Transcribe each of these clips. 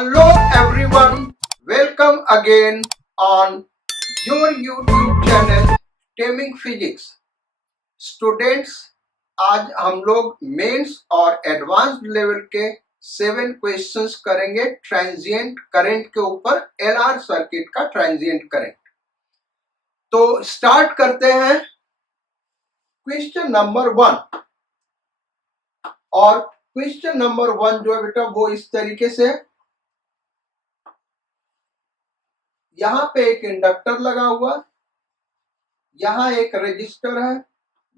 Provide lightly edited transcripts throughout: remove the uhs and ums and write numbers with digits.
Hello everyone, welcome again on your YouTube channel Taming Physics। Students, आज हम लोग mains और एडवांस्ड लेवल के 7 क्वेश्चंस करेंगे ट्रांजिएंट करंट के ऊपर, एलआर सर्किट का ट्रांजिएंट करंट। तो स्टार्ट करते हैं क्वेश्चन नंबर 1। और क्वेश्चन नंबर 1 जो है बेटा वो इस तरीके से, यहां पे एक इंडक्टर लगा हुआ, यहां एक रजिस्टर है,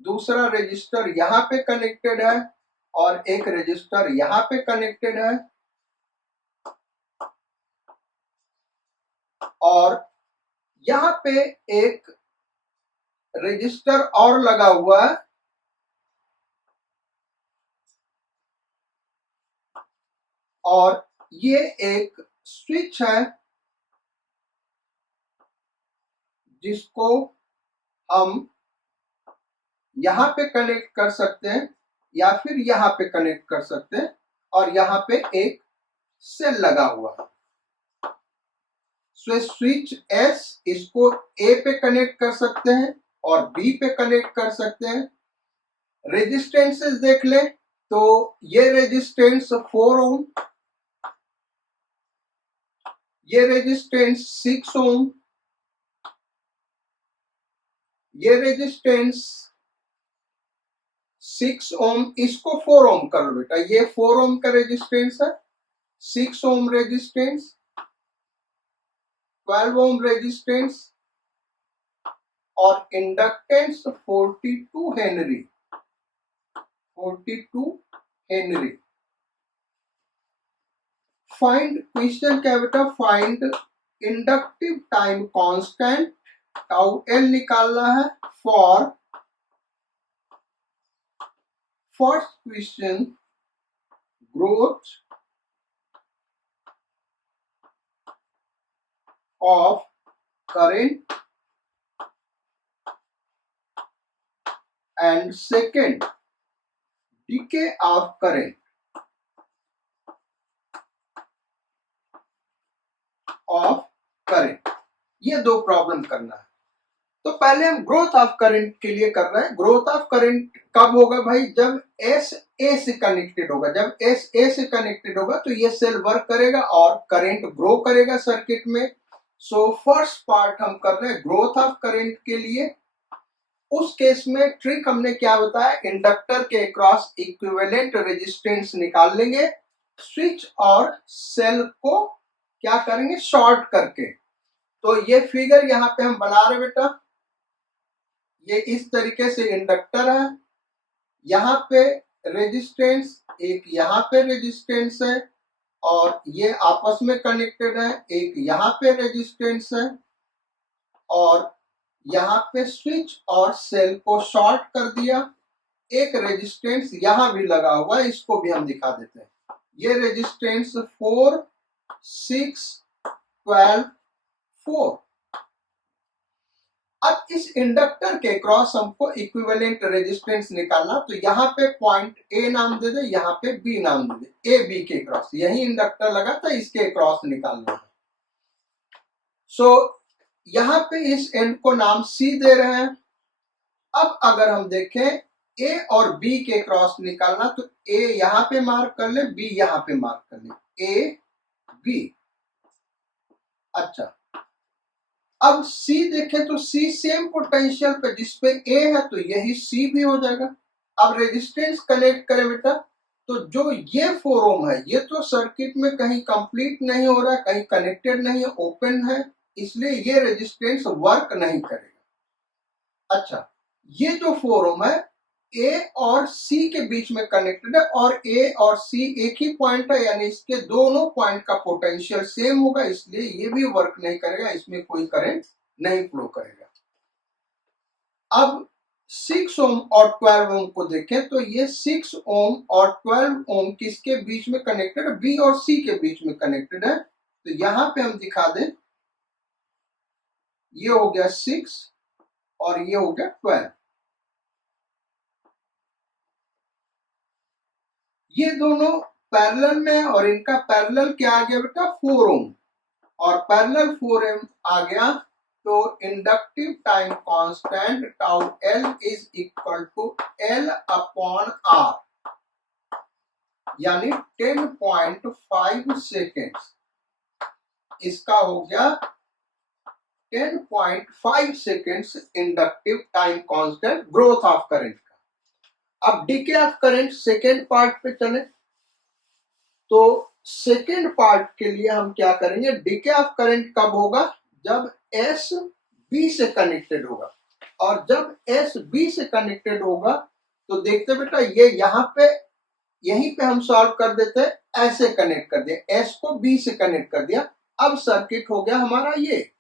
दूसरा रजिस्टर यहां पे कनेक्टेड है और एक रजिस्टर यहां पे कनेक्टेड है, और यहां पे एक रजिस्टर और लगा हुआ है, और ये एक स्विच है जिसको हम यहां पे कनेक्ट कर सकते हैं या फिर यहां पे कनेक्ट कर सकते हैं, और यहां पे एक सेल लगा हुआ है। स्विच एस इसको ए पे कनेक्ट कर सकते हैं और बी पे कनेक्ट कर सकते हैं। रेजिस्टेंसेस देख लें तो ये रेजिस्टेंस 4 ओम, ये रेजिस्टेंस 6 ओम, ये रेजिस्टेंस 6 ओम, इसको 4 ओम कर लो बेटा, ये 4 ओम का रेजिस्टेंस है, 6 ओम रेजिस्टेंस, 12 ओम रेजिस्टेंस और inductance 42 Henry, 42 Henry. Find, question क्या बेटा, find inductive time constant tau L निकालना है for first question growth of current and second DK of current of current. ये दो प्रॉब्लम करना है। तो पहले हम ग्रोथ ऑफ करंट के लिए कर रहे हैं। ग्रोथ ऑफ करंट कब होगा भाई, जब एस ए से कनेक्टेड होगा। जब एस ए से कनेक्टेड होगा तो ये सेल वर्क करेगा और करंट ग्रो करेगा सर्किट में। सो फर्स्ट पार्ट हम कर रहे हैं ग्रोथ ऑफ करंट के लिए। उस केस में ट्रिक हमने क्या बताया, इंडक्टर के अक्रॉस इक्विवेलेंट रेजिस्टेंस निकाल लेंगे, स्विच और सेल को क्या करेंगे, शॉर्ट करके। तो ये फिगर यहाँ पे हम बना रहे बेटा, ये इस तरीके से इंडक्टर है, यहाँ पे रेजिस्टेंस, एक यहाँ पे रेजिस्टेंस है और ये आपस में कनेक्टेड है, एक यहाँ पे रेजिस्टेंस है और यहाँ पे स्विच और सेल को शॉर्ट कर दिया। एक रेजिस्टेंस यहाँ भी लगा हुआ है, इसको भी हम दिखा देते हैं। ये रेजिस्टेंस 4, 6, 12, 4। अब इस इंडक्टर के क्रॉस हमको इक्विवेलेंट रेजिस्टेंस निकालना, तो यहाँ पे पॉइंट ए नाम दे दे, यहाँ पे बी नाम दे दे। ए बी के क्रॉस, यही इंडक्टर लगा था, इसके क्रॉस निकालना है। सो यहाँ पे इस एंड को नाम सी दे रहे हैं। अब अगर हम देखें ए और बी के क्रॉस निकालना, तो ए यहाँ पे मार्क कर ले, बी यहाँ पे मार्क कर ले, ए बी। अच्छा, अब C देखें तो C सेम पोटेंशियल पे, जिसपे A है तो यही C भी हो जाएगा। अब रेजिस्टेंस कनेक्ट करें बेटा, तो जो ये 4 ओम है ये तो सर्किट में कहीं कंप्लीट नहीं हो रहा है, कहीं कनेक्टेड नहीं है, ओपन है, इसलिए ये रेजिस्टेंस वर्क नहीं करेगा। अच्छा, ये जो 4 ओम है A और C के बीच में कनेक्टेड है, और A और C एक ही पॉइंट है, यानी इसके दोनों पॉइंट का पोटेंशियल सेम होगा, इसलिए ये भी वर्क नहीं करेगा, इसमें कोई करंट नहीं फ्लो करेगा। अब 6 ओम और 12 ओम को देखें तो ये 6 ओम और 12 ओम किसके बीच में कनेक्टेड है, B और C के बीच में कनेक्टेड है। तो यहां पे हम दिखा दें, ये हो गया 6 और ये हो गया 12। ये दोनों पैरेलल में और इनका पैरेलल क्या आ गया बेटा 4 ओम, और पैरेलल 4 ओम आ गया तो inductive time constant tau L is equal to L upon R, यानी 10.5 सेकेंड्स। इसका हो गया 10.5 seconds inductive time constant growth of current का। अब decay of current second part पे चले, तो सेकेंड पार्ट के लिए हम क्या करेंगे, डीके ऑफ करंट कब होगा, जब एस बी से कनेक्टेड होगा। और जब एस बी से कनेक्टेड होगा तो देखते बेटा ये यहाँ पे, यहीं पे हम सॉल्व कर देते हैं, ऐसे कनेक्ट कर दिया, एस को बी से कनेक्ट कर दिया। अब सर्किट हो गया हमारा ये,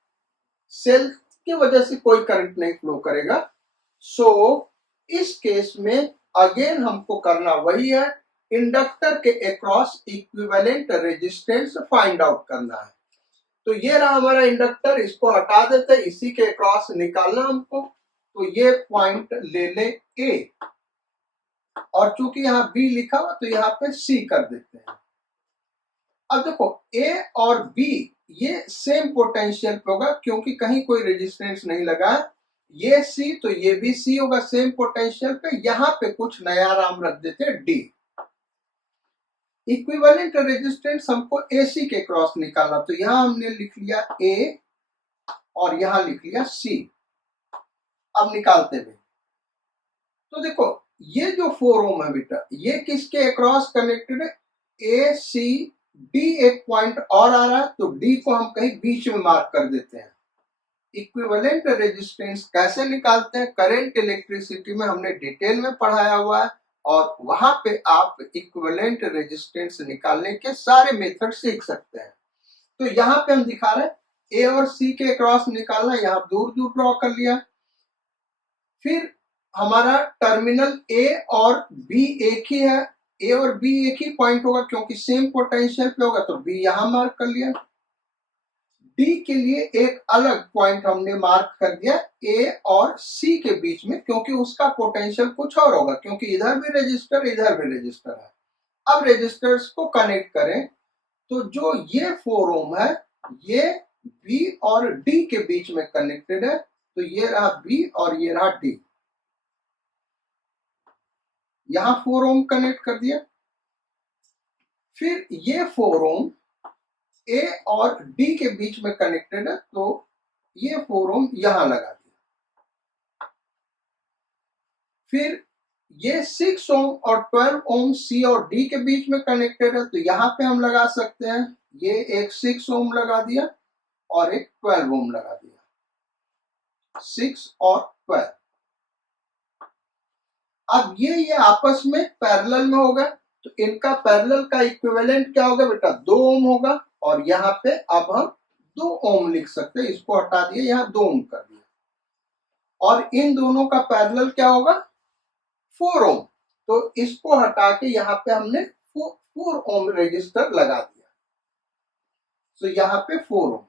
सेल की वजह से कोई करंट नहीं फ्लो करेगा। सो इस केस में अगेन हमको करना वही है, इंडक्टर के across equivalent resistance find out करना है। तो ये रहा हमारा इंडक्टर, इसको हटा देते, इसी के अक्रॉस निकालना हमको। तो ये पॉइंट ले ले ए, और चूंकि यहाँ बी लिखा हुआ तो यहाँ पे सी कर देते हैं। अब देखो ए और बी ये सेम पोटेंशियल पे होगा, क्योंकि कहीं कोई रेजिस्टेंस नहीं लगा। ये सी तो ये भी सी होगा सेम पोटेंशियल पे। यहाँ पे कुछ नया नाम रख देते हैं डी। इक्विवेलेंट रेजिस्टेंस हमको एसी के क्रॉस निकालना, तो यहां हमने लिख लिया ए और यहां लिख लिया सी। अब निकालते हुए तो देखो ये जो 4 ओम है बेटा, ये किसके अक्रॉस कनेक्टेड है, ए सी डी। एक पॉइंट और आ रहा है तो डी को हम कहीं बीच में मार्क कर देते हैं। इक्विवेलेंट रेजिस्टेंस कैसे निकालते हैं, करंट इलेक्ट्रिसिटी में हमने डिटेल में पढ़ाया हुआ है, और वहां पे आप इक्विवेलेंट रेजिस्टेंस निकालने के सारे मेथड सीख सकते हैं। तो यहाँ पे हम दिखा रहे हैं ए और सी के क्रॉस निकालना, यहाँ दूर दूर ड्रॉ कर लिया। फिर हमारा टर्मिनल ए और बी एक ही है, ए और बी एक ही पॉइंट होगा क्योंकि सेम पोटेंशियल पे होगा, तो बी यहां मार्क कर लिया। डी के लिए एक अलग पॉइंट हमने मार्क कर दिया ए और सी के बीच में, क्योंकि उसका पोटेंशियल कुछ और होगा, क्योंकि इधर भी रजिस्टर इधर भी रजिस्टर है। अब रजिस्टर्स को कनेक्ट करें तो जो ये 4 ओम है ये बी और डी के बीच में कनेक्टेड है, तो ये रहा बी और ये रहा डी। यहां 4 ओम कनेक्ट कर दिया। फिर ये 4 ओम ए और डी के बीच में कनेक्टेड है, तो ये 4 ओम यहां लगा दिया। फिर ये 6 ओम और 12 ओम सी और डी के बीच में कनेक्टेड है, तो यहां पे हम लगा सकते हैं, ये एक 6 ओम लगा दिया और एक 12 ओम लगा दिया, 6 और 12। अब ये आपस में पैरेलल में होगा, तो इनका पैरेलल का इक्विवेलेंट क्या होगा बेटा, 2 ओम होगा। और यहाँ पे अब हम 2 ओम लिख सकते हैं, इसको हटा दिए, यहाँ 2 ओम कर दिया। और इन दोनों का पैरेलल क्या होगा, 4 ओम। तो इसको हटा के यहाँ पे हमने 4 ओम रेजिस्टर लगा दिया। तो यहाँ पे 4 ओम।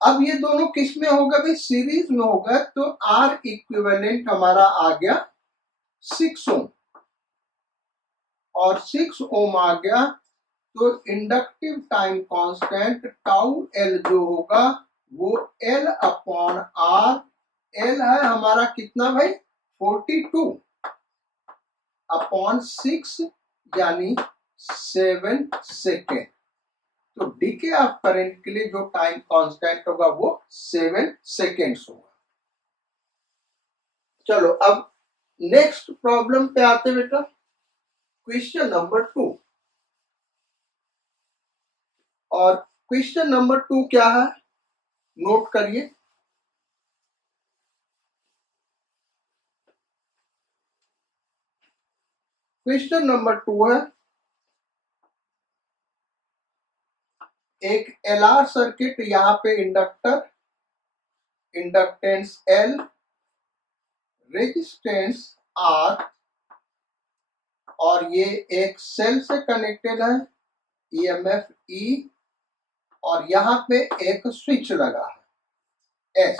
अब ये दोनों किस में होगा भाई, सीरीज में होगा, तो आर इक्विवेलेंट हमारा आ गया 6 ओम, और 6 ओम आ गया, तो inductive time constant tau L जो होगा वो एल अपॉन आर। एल है हमारा कितना भाई, 42 अपॉन 6 यानी 7 सेकेंड। तो डीके ऑफ करंट के लिए जो टाइम कांस्टेंट होगा वो 7 सेकेंड्स होगा। चलो अब नेक्स्ट प्रॉब्लम पे आते बेटा, क्वेश्चन नंबर 2। और क्वेश्चन नंबर 2 क्या है, नोट करिए। क्वेश्चन नंबर 2 है, एक एलआर सर्किट, यहां पे inductor, inductance L, resistance R, और ये एक सेल से कनेक्टेड है, ईएमएफ ई, और यहां पे एक स्विच लगा है S.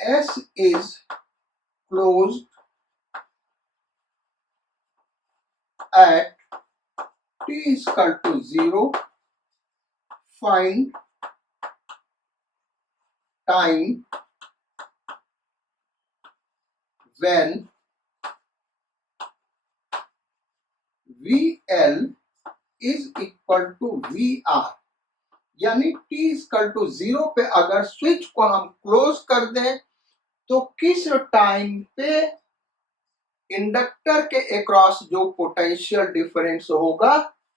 S is closed at t is equal to 0, find time when VL is equal to VR, यानी t is equal to 0 पे अगर स्विच को हम क्लोज कर दें तो किस टाइम पे इंडक्टर के अक्रॉस जो पोटेंशियल डिफरेंस होगा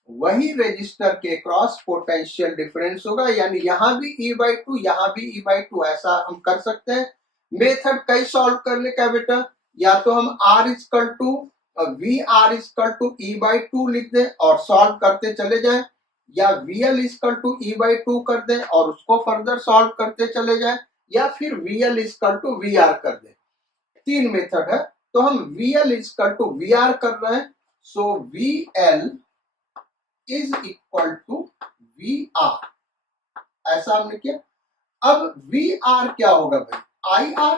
वही रेजिस्टर के अक्रॉस पोटेंशियल डिफरेंस होगा, यानी यहां भी E/2 यहां भी E/2, ऐसा हम कर सकते हैं। मेथड कई सॉल्व करने का बेटा, या तो हम R equal to VR equal to E/2 लिख दें और सॉल्व करते चले जाएं, या VL इक्वल टू E/2 कर दें और उसको फर्दर सॉल्व करते चले जाएं, या फिर VL इक्वल टू VR कर दें। तीन मेथड है, तो हम VL इक्वल टू VR कर रहे हैं, so VL is equal to VR, ऐसा हमने किया। अब VR क्या होगा भाई, IR,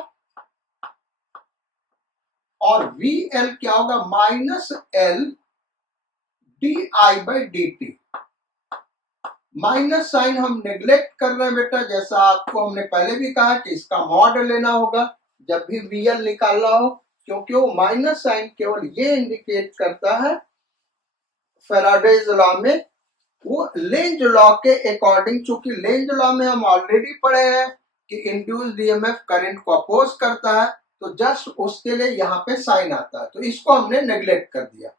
और VL क्या होगा, minus L di/dt। Minus sign हम नेग्लेक्ट कर रहे हैं बेटा, जैसा आपको हमने पहले भी कहा कि इसका मॉड लेना होगा जब भी VL निकालना हो, क्योंकि वो माइनस साइन केवल ये इंडिकेट करता है फैराडेज लॉ में, वो लेंज लॉ के अकॉर्डिंग, चूंकि लेंज लॉ में हम ऑलरेडी पढ़े हैं कि इंड्यूस्ड ईएमएफ करंट को अपोज करता है, तो जस्ट उसके लिए यहाँ पे साइन आता है, तो इसको हमने नेग्लेक्ट कर दिया।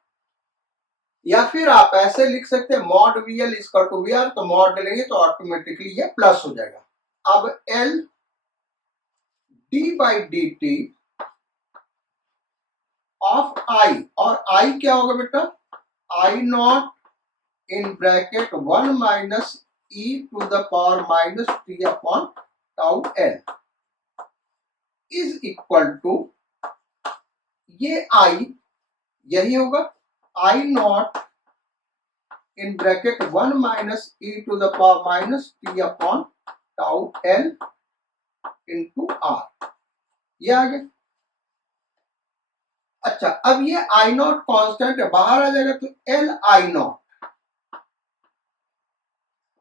या फिर आप ऐसे लिख सकते हैं mod VL equal to VR, तो मॉड लेंगे तो ऑटोमेटिकली ये प्लस हो जाएगा। अब L d/dt ऑफ I, और I क्या होगा बेटा, I not in bracket 1 minus e to the power minus t upon tau L is equal to, ये I यही होगा, I not in bracket 1 minus e to the power minus t upon tau L into R, ये आ गया। अच्छा, अब ये I not constant है, बाहर आ जाएगा तो L I नॉट,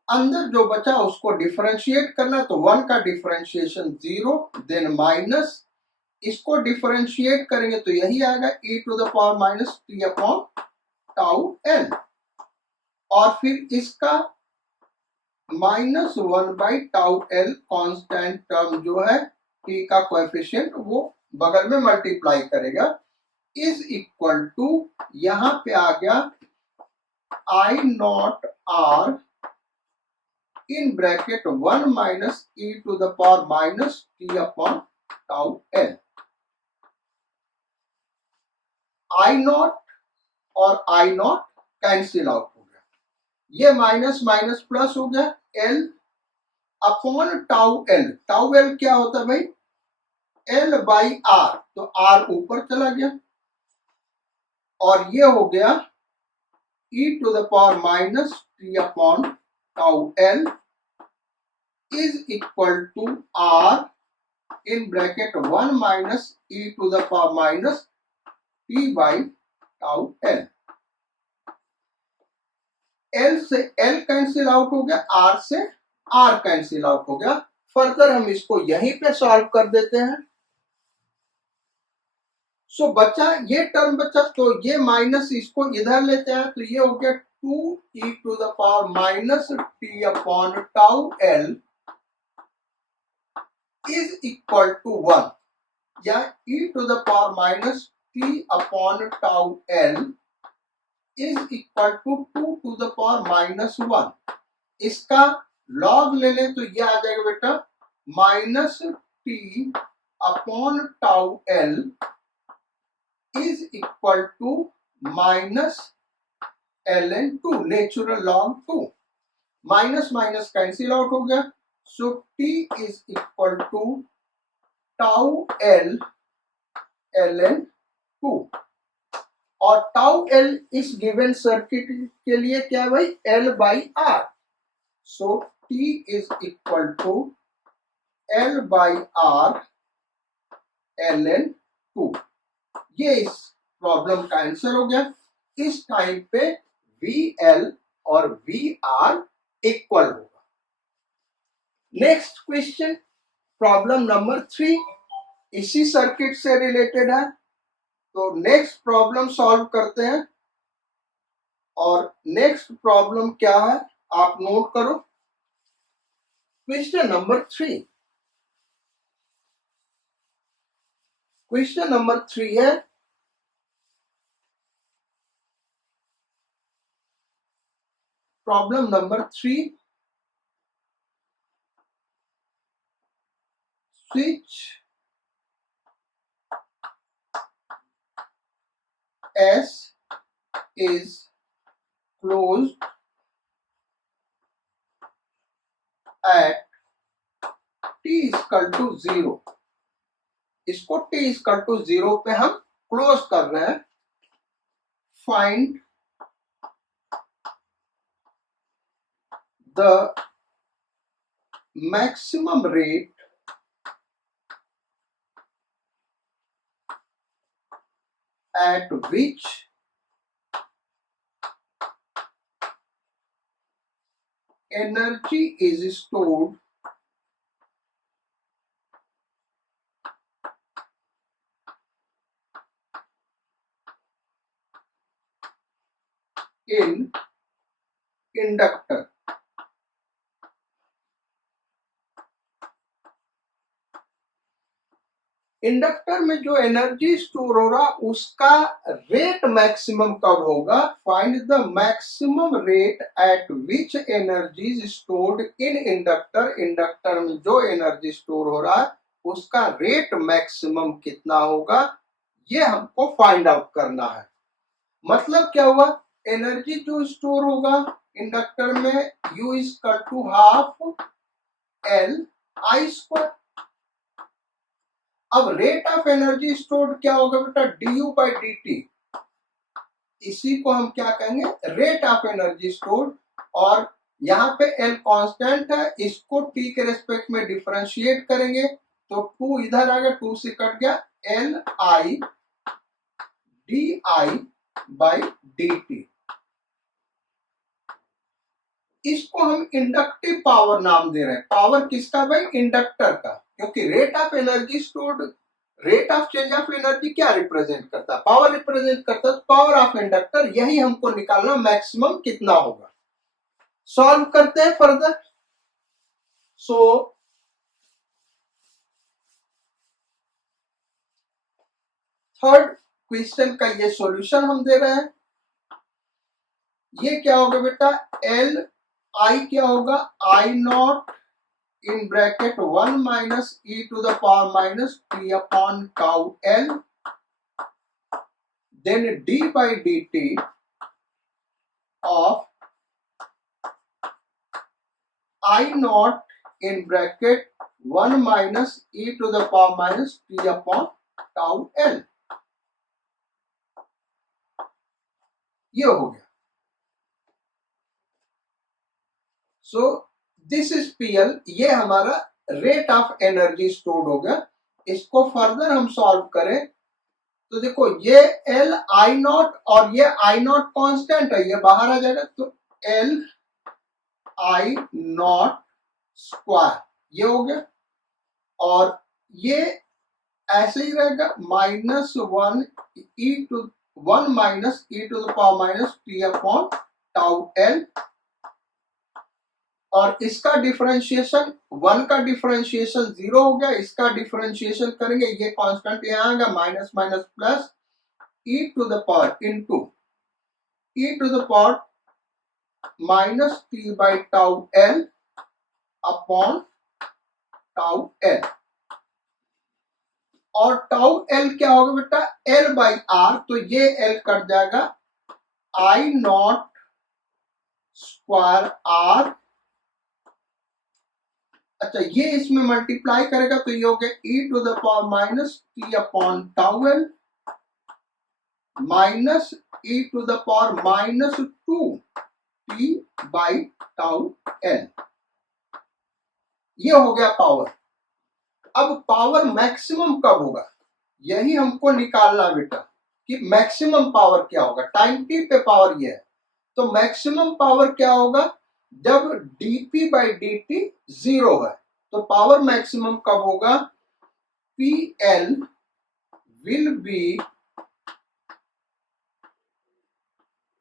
अंदर जो बचा उसको डिफरेंशिएट करना, तो 1 का डिफरेंशिएशन 0, देन माइनस, इसको डिफरेंशिएट करेंगे तो यही आएगा e to the power minus t upon tau L, और फिर इसका minus 1 by tau L constant term जो है t का कोएफिशिएंट, वो बगल में मल्टीप्लाई करेगा, इज इक्वल टू, यहां पे आ गया I not R in bracket 1 minus e to the power minus t upon tau L। I not और I नॉट कैंसिल आउट हो गया, ये माइनस माइनस प्लस हो गया, L upon tau L, tau L क्या होता है भाई, L बाई R, तो R ऊपर चला गया, और ये हो गया e to the power minus t upon tau L is equal to R in bracket 1 minus e to the power minus t by tau L। L से L कैंसिल आउट हो गया, R से R कैंसिल आउट हो गया। Further हम इसको यहीं पे सॉल्व कर देते हैं, सो बचा ये टर्म बचा, तो ये माइनस इसको इधर लेते हैं, तो ये हो गया 2e to the power minus t upon tau L is equal to 1, या e to the power minus t upon tau L is equal to 2 to the power minus 1। इसका लॉग ले लें तो ये आ जाएगा बेटा minus t upon tau L is equal to minus ln 2, natural log 2, minus minus cancel out हो गया, so t is equal to tau L ln 2, और टाउ L इस गिवन सर्किट के लिए क्या है भाई, L by R, so t is equal to L by R ln 2। ये इस प्रॉब्लम का आंसर हो गया। इस टाइम पे VL और VR इक्वल होगा। नेक्स्ट क्वेश्चन, प्रॉब्लम नंबर 3 इसी सर्किट से रिलेटेड है। तो नेक्स्ट प्रॉब्लम सॉल्व करते हैं। और नेक्स्ट प्रॉब्लम क्या है आप नोट करो। क्वेश्चन नंबर 3, क्वेश्चन नंबर 3 है, problem number 3, switch S is closed at t equal to 0। इसको t इक्वल टू 0 पे हम क्लोज कर रहे हैं। Find the maximum rate at which energy is stored in inductor। Inductor में जो एनर्जी स्टोर हो रहा उसका रेट मैक्सिमम कब होगा। Find the maximum rate at which energy stored in inductor. Inductor में जो एनर्जी स्टोर हो रहा है उसका रेट मैक्सिमम कितना होगा, ये हमको फाइंड आउट करना है। मतलब क्या हुआ, एनर्जी जो स्टोर होगा इंडक्टर में U equal to half LI²। अब रेट ऑफ एनर्जी स्टोर्ड क्या होगा बेटा, du/dt। इसी को हम क्या कहेंगे, रेट ऑफ एनर्जी स्टोर्ड। और यहाँ पे L कांस्टेंट है, इसको t के रेस्पेक्ट में डिफरेंशिएट करेंगे तो 2 इधर आ गया, 2 से कट गया, LI di/dt। इसको हम इंडक्टिव पावर नाम दे रहे हैं। पावर किसका भाई, इंडक्टर का। क्योंकि rate of energy stored, rate of change of energy क्या रिप्रेजेंट करता है, पावर रिप्रेजेंट करता है, पावर ऑफ इंडक्टर। यही हमको निकालना मैक्सिमम कितना होगा। सॉल्व करते हैं फर्दर। सो थर्ड क्वेश्चन का ये सॉल्यूशन हम दे रहे हैं। ये क्या होगा बेटा, एल आई क्या होगा, I0 in bracket 1 minus e to the power minus t upon tau L, then d/dt of I0 in bracket 1 minus e to the power minus t upon tau L। ये हो गया। So this is PL, ये हमारा rate of energy stored हो गया। इसको further हम solve करें तो देखो ये LI0 और ये I0 कांस्टेंट है, ये बाहर आ जाएगा तो LI0 स्क्वायर ये हो गया। और ये ऐसे ही रहेगा -1 minus e to the power minus t upon tau L। और इसका डिफरेंशिएशन 1 का डिफरेंशिएशन 0 हो गया, इसका डिफरेंशिएशन करेंगे, ये कांस्टेंट यहाँ आएगा, minus minus plus e to the power into e to the power minus t/tau L upon tau L। और tau L क्या होगा बेटा, L/R, तो ये L कट जाएगा, I0 स्क्वायर R। अच्छा, ये इसमें मल्टीप्लाई करेगा तो ये हो गया e to the power minus t upon tau L minus e to the power minus 2t/tau L। ये हो गया पावर। अब पावर मैक्सिमम कब होगा, यही हमको निकालना बेटा। कि मैक्सिमम पावर क्या होगा, टाइम टी पे पावर ये है, तो मैक्सिमम पावर क्या होगा जब dp बाई dt जीरो है, तो पावर मैक्सिमम कब होगा, pl will be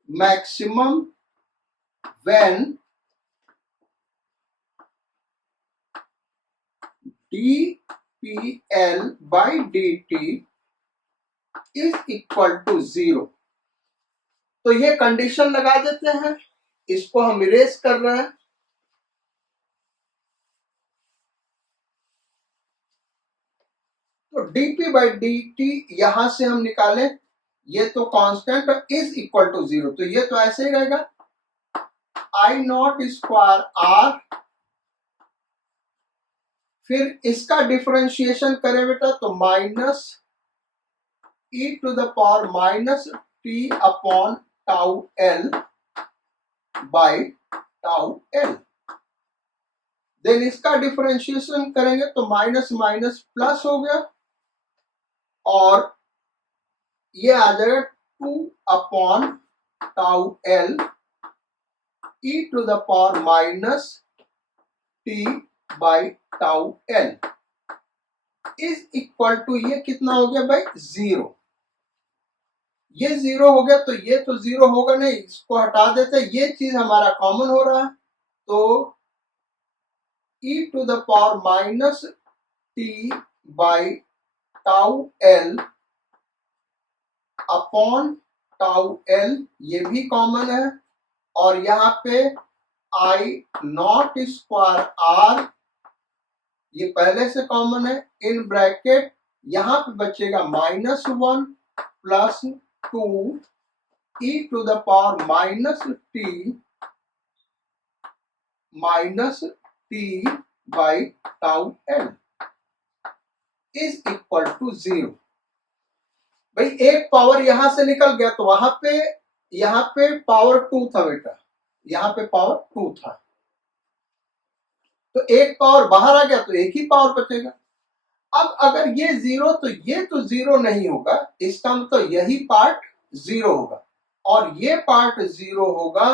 maximum when dpl by dt is equal to zero. तो ये कंडीशन लगा देते हैं, इसको हम इरेज कर रहे हैं। तो dp बाई dt यहां से हम निकाले, ये तो constant is equal to zero, तो ये तो ऐसे ही रहेगा आई नॉट स्क्वायर आर, फिर इसका डिफरेंशिएशन करें बेटा तो minus e to the power minus t upon tau L by tau L. Then इसका डिफरेंशिएशन करेंगे तो माइनस माइनस प्लस हो गया और ये आ जाएगा 2 upon tau L e to the power minus t by tau L is equal to, ये कितना हो गया भाई, जीरो। ये जीरो हो गया तो ये तो जीरो होगा नहीं, इसको हटा देते, ये चीज हमारा कॉमन हो रहा है, तो e to the power minus t by tau L upon tau L, ये भी कॉमन है, और यहाँ पे आई नॉट स्क्वायर आर, ये पहले से कॉमन है, इन ब्रैकेट यहाँ पे बचेगा minus one plus two e to the power minus t by tau L is equal to zero. भाई एक पावर यहां से निकल गया तो वहां पे यहाँ पे पावर टू था बेटा, यहाँ पे पावर टू था, तो एक पावर बाहर आ गया तो एक ही पावर बचेगा। अब अगर ये जीरो तो ये तो जीरो नहीं होगा, इसका मतलब यही पार्ट जीरो होगा और ये पार्ट जीरो होगा,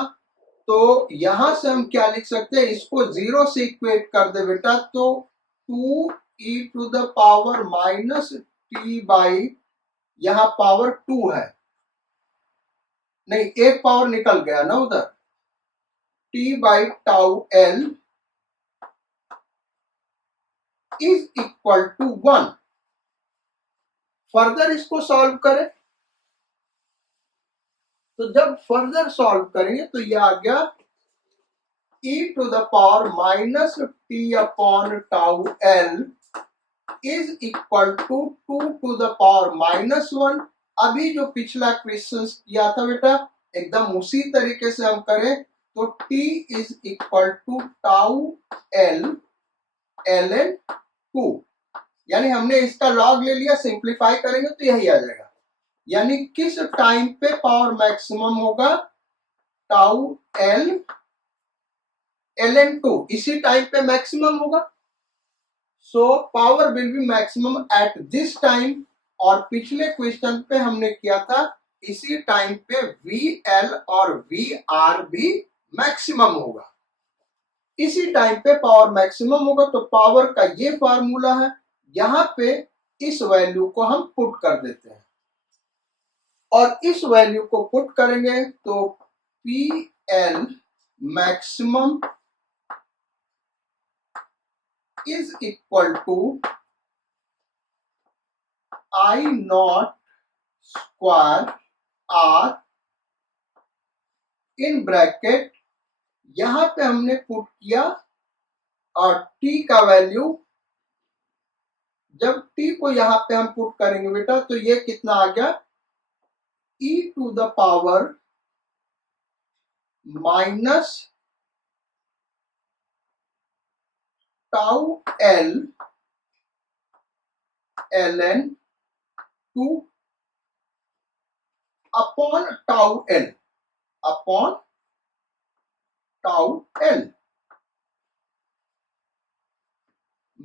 तो यहां से हम क्या लिख सकते हैं, इसको जीरो से इक्वेट कर दे बेटा, तो 2 e to the power minus t by, यहां पावर 2 है, नहीं एक पावर निकल गया ना उधर, t by tau L is equal to 1। Further इसको सॉल्व करें, तो जब फर्दर सॉल्व करेंगे तो ये आ गया e to the power minus t upon tau L is equal to 2 to the power minus 1। अभी जो पिछला क्वेश्चन किया था बेटा एकदम उसी तरीके से हम करें तो t is equal to tau L L N 2, यानी हमने इसका लॉग ले लिया, सिंप्लीफाई करेंगे तो यही आ जाएगा, यानी किस टाइम पे पावर मैक्सिमम होगा, टाउ एल एल एन 2, इसी टाइम पे मैक्सिमम होगा, so power will be maximum at this time. और पिछले क्वेश्चन पे हमने किया था इसी टाइम पे वी एल और वी आर भी मैक्सिमम होगा, इसी टाइम पे पावर मैक्सिमम होगा, तो पावर का ये फार्मूला है, यहां पे इस वैल्यू को हम पुट कर देते हैं और इस वैल्यू को पुट करेंगे तो P L maximum is equal to I not square R in bracket, यहां पे हमने पुट किया और t का वैल्यू, जब t को यहां पे हम पुट करेंगे बेटा तो ये कितना आ गया, e to the power minus tau L L N 2 upon tau L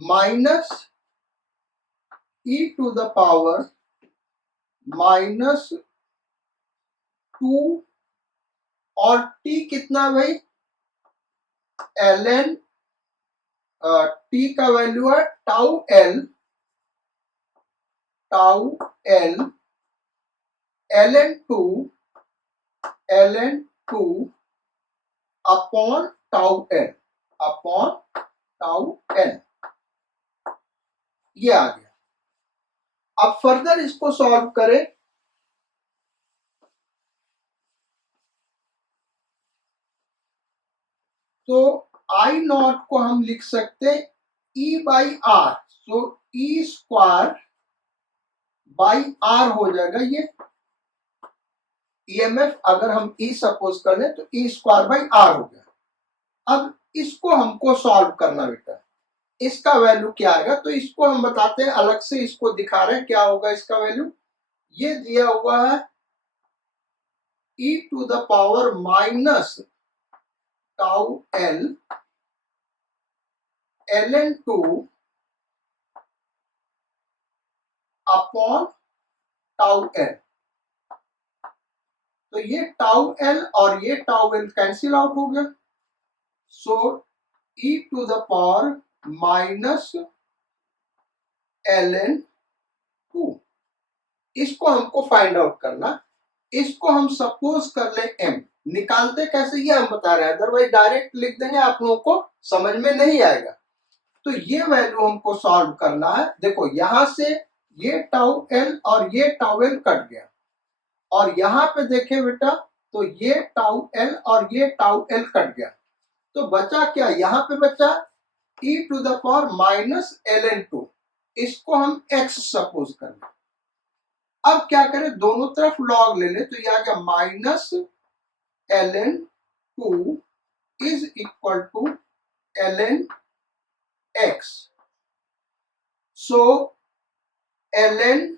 minus e to the power -2 और t कितना भाई, ln t का वैल्यू है tau l ln 2 upon tau l ये आ गया। अब फर्दर इसको सॉल्व करें तो आई नॉट को हम लिख सकते हैं E by R, so E square by R हो जाएगा ये ईएमएफ। अगर हम ई सपोज कर लें तो ई स्क्वायर बाई आर हो गया। अब इसको हमको सॉल्व करना बेटा, इसका वैल्यू क्या आएगा, तो इसको हम बताते हैं अलग से, इसको दिखा रहे हैं क्या होगा इसका वैल्यू। ये दिया हुआ है e to the power minus tau l ln 2 upon tau l। तो ये टाउ l और ये टाउ l कैंसिल आउट हो गया, so e to the power minus ln 2। इसको हमको फाइंड आउट करना, इसको हम सपोज कर ले m, निकालते कैसे ये हम बता रहे हैं, अदरवाइज डायरेक्ट लिख देंगे आप लोगों को समझ में नहीं आएगा। तो ये वैल्यू हमको सॉल्व करना है। देखो यहां से ये टाउ l और ये टाउ l कट गया, और यहां पे देखे बेटा तो ये टाउ l और ये टाउ l कट गया, तो बचा क्या, यहां पे बचा e to the power minus ln 2, इसको हम x सपोज कर लें। अब क्या करें, दोनों तरफ लॉग ले ले, तो ये आ गया minus ln 2 is equal to ln x। So ln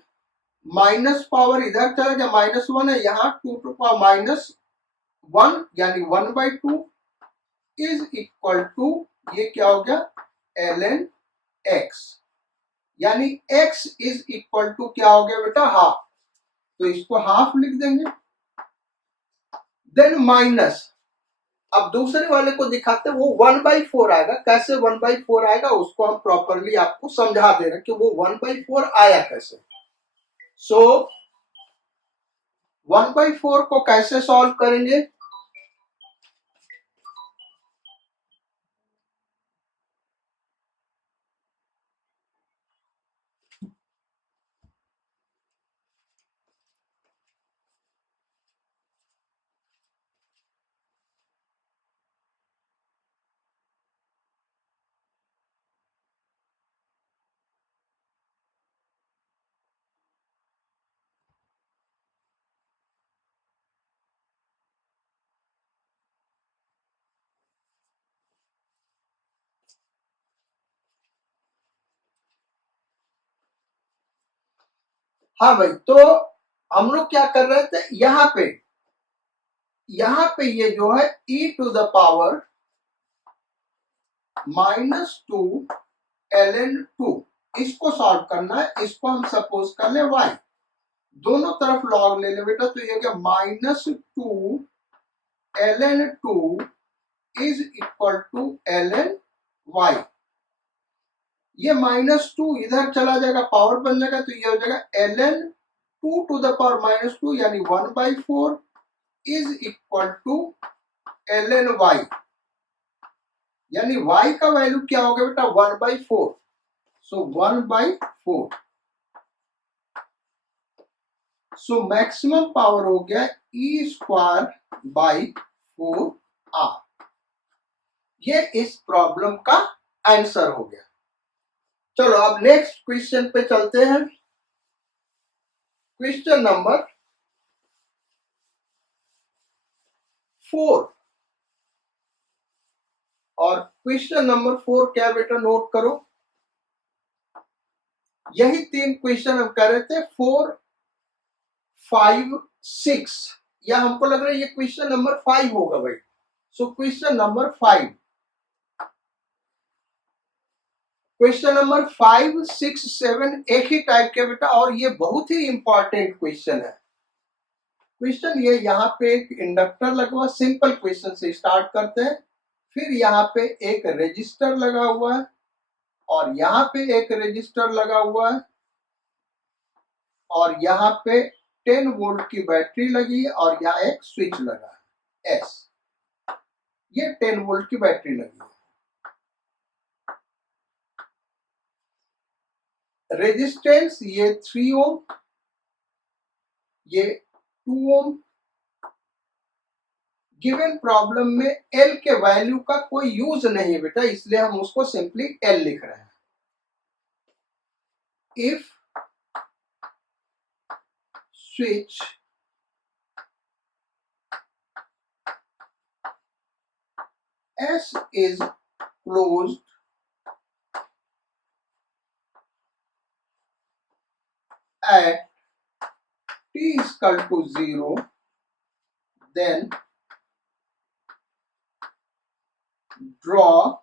minus power इधर चला गया, -1 है यहाँ, 2 टू पावर -1 यानी 1/2 इज इक्वल टू ये क्या हो गया ln x, यानी x इज इक्वल टू क्या हो गया बेटा, हाफ। तो इसको हाफ लिख देंगे, देन माइनस, अब दूसरे वाले को दिखाते वो 1/4 आएगा। कैसे 1/4 आएगा उसको हम प्रॉपरली आपको समझा दे रहे हैं कि वो 1/4 आया कैसे। सो 1/4 को कैसे सॉल्व करेंगे, हाँ भाई, तो हम लोग क्या कर रहे थे, यहाँ पे ये जो है e to the power -2 ln 2 इसको सॉल्व करना है। इसको हम सपोज कर ले y, दोनों तरफ लॉग ले ले बेटा, तो ये क्या -2 ln 2 is equal to ln y। ये -2 इधर चला जाएगा, पावर बन जाएगा, तो ये हो जाएगा ln 2 टू द पावर -2 यानी 1/4 is equal to ln y, यानी y का वैल्यू क्या हो गया बेटा 1/4, सो 1/4। सो मैक्सिमम पावर हो गया e स्क्वायर बाई 4r। ये इस प्रॉब्लम का आंसर हो गया। चलो अब नेक्स्ट क्वेश्चन पे चलते हैं। क्वेश्चन नंबर 4, और क्वेश्चन नंबर 4 क्या बेटा, नोट करो, यही 3 क्वेश्चन हम कर रहे थे, 4, 5, 6, या हमको लग रहा है ये क्वेश्चन नंबर 5 होगा भाई। So question number 5, question number 5, 6, 7 एक ही टाइप के बेटा, और ये बहुत ही इंपॉर्टेंट क्वेश्चन है। क्वेश्चन ये यहाँ पे एक इंडक्टर लगा हुआ, सिंपल क्वेश्चन से स्टार्ट करते हैं। फिर यहाँ पे एक रेजिस्टर लगा हुआ है और यहाँ पे एक रेजिस्टर लगा हुआ है और यहाँ पे 10 वोल्ट की बैटरी लगी है और यहाँ एक स्विच लगा है एस। ये 10 वोल्ट की बैटरी लगी है। रेजिस्टेंस ये 3 ओम, ये 2 ओम। गिवन प्रॉब्लम में एल के वैल्यू का कोई यूज नहीं है बेटा, इसलिए हम उसको सिंपली एल लिख रहे हैं। If switch S is closed at t is equal to 0, then draw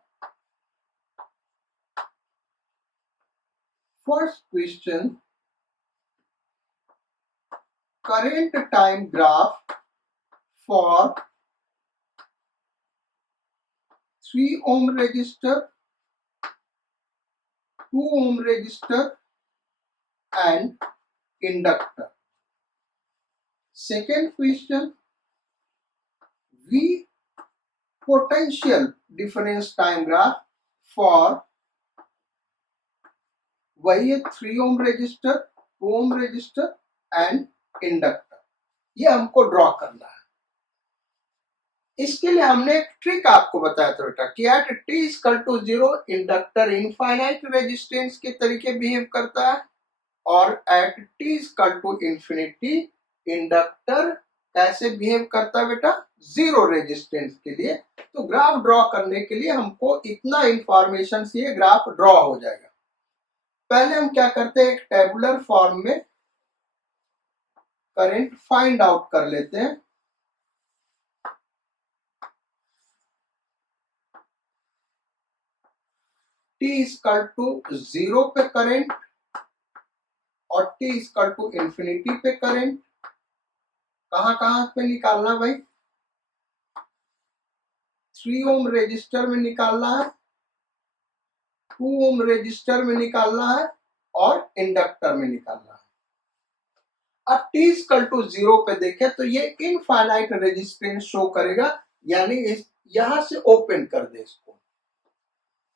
first question current time graph for 3 ohm resistor, 2 ohm resistor and inductor. Second question, V potential difference time graph for वही है 3 ohm resistor, 2 ohm resistor and inductor. ये हमको draw करना है। इसके लिए हमने एक ट्रिक आपको बताया था बेटा कि at t equal to 0 inductor infinite resistance के तरीके बिहेव करता है और at t equal to infinity inductor ऐसे बिहेव करता है बेटा जीरो रेजिस्टेंस के लिए। तो ग्राफ ड्रॉ करने के लिए हमको इतना इंफॉर्मेशन से ये ग्राफ ड्रॉ हो जाएगा। पहले हम क्या करते हैं, एक टेबुलर फॉर्म में करंट फाइंड आउट कर लेते हैं। t इक्वल टू 0 पे करंट और t इक्वल टू इंफिनिटी पे करंट कहां पे निकालना भाई, 3 ओम रेजिस्टर में निकालना है, 2 ओम रेजिस्टर में निकालना है और इंडक्टर में निकालना है। अब t इक्वल टू 0 पे देखें तो ये इनफाइनाइट रेजिस्टेंस शो करेगा, यानी इस यहां से ओपन कर दे इसको।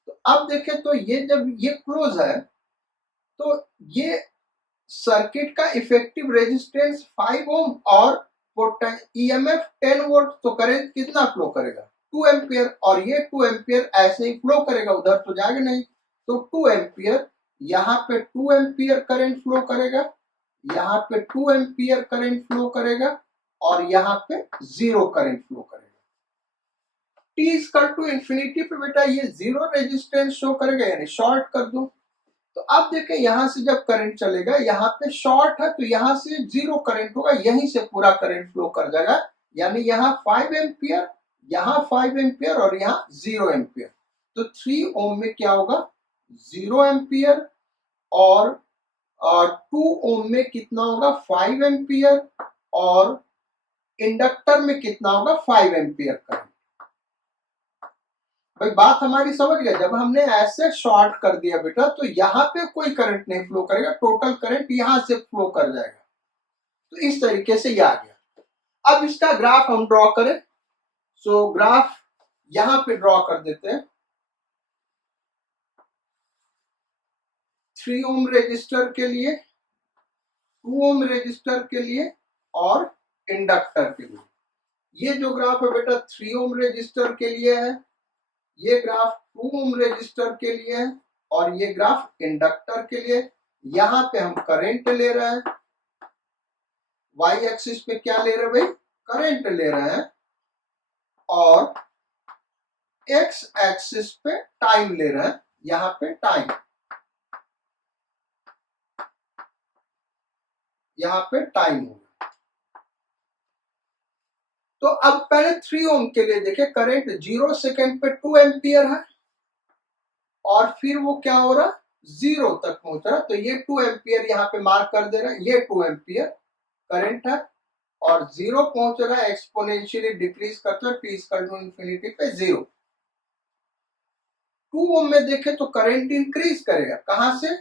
तो अब देखें तो ये जब ये क्लोज है तो ये सर्किट का इफेक्टिव रेजिस्टेंस 5 ओम और ईएमएफ 10 वोल्ट, तो करंट कितना फ्लो करेगा 2 एम्पियर, और ये 2 एम्पियर ऐसे ही फ्लो करेगा, उधर तो जाएगा नहीं। तो 2 एम्पियर, यहाँ पे 2 एम्पियर करंट फ्लो करेगा, यहाँ पे 2 एम्पियर करंट फ्लो करेगा और यहाँ पे 0 करंट फ्लो करेगा। t इक्वल टू इंफिनिटी पे बेटा ये 0 रेजिस्टेंस शो करेगा, यानी शॉर्ट कर दो। तो अब देखें यहां से जब करंट चलेगा, यहाँ पे शॉर्ट है तो यहाँ से 0 करंट होगा, यहीं से पूरा करंट फ्लो कर जाएगा, यानी यहाँ 5 एम्पियर, यहाँ 5 एम्पियर और यहाँ 0 एम्पियर। तो 3 ओम में क्या होगा 0 एम्पियर और 2 ओम में कितना होगा 5 एम्पियर और इंडक्टर में कितना होगा 5 एम्पियर करंट। भाई बात हमारी समझ गया, जब हमने ऐसे शॉर्ट कर दिया बेटा तो यहाँ पे कोई करंट नहीं फ्लो करेगा, टोटल करंट यहाँ से फ्लो कर जाएगा। तो इस तरीके से ये आ गया। अब इसका ग्राफ हम ड्रॉ करें, सो ग्राफ यहां पे ड्रॉ कर देते हैं। 3 ओम रेजिस्टर के लिए, 2 ओम रेजिस्टर के लिए और इंडक्टर के लिए। ये जो ग्राफ है बेटा 3 ओम रेजिस्टर के लिए है, ये ग्राफ 2 ओम रेजिस्टर के लिए है और ये ग्राफ इंडक्टर के लिए। यहां पे हम करंट ले रहे हैं, वाई एक्सिस पे क्या ले रहे हैं भाई करंट ले रहे हैं, और एक्स एक्सिस पे टाइम ले रहे हैं, यहां पे टाइम, यहां पे टाइम होगा। तो अब पहले 3 ओम के लिए देखें, करंट 0 सेकेंड पे 2 एम्पियर है और फिर वो क्या हो रहा, 0 तक पहुंच रहा। तो ये 2 एम्पियर यहाँ पे मार्क कर दे रहा है, ये 2 एम्पियर करंट है और 0 पहुंच रहा है, एक्सपोनेंशियली डिक्रीज करते हुए t इक्वल टू इंफिनिटी पे 0। 2 ओम में देखें तो करंट इंक्रीज करेगा, कहां से,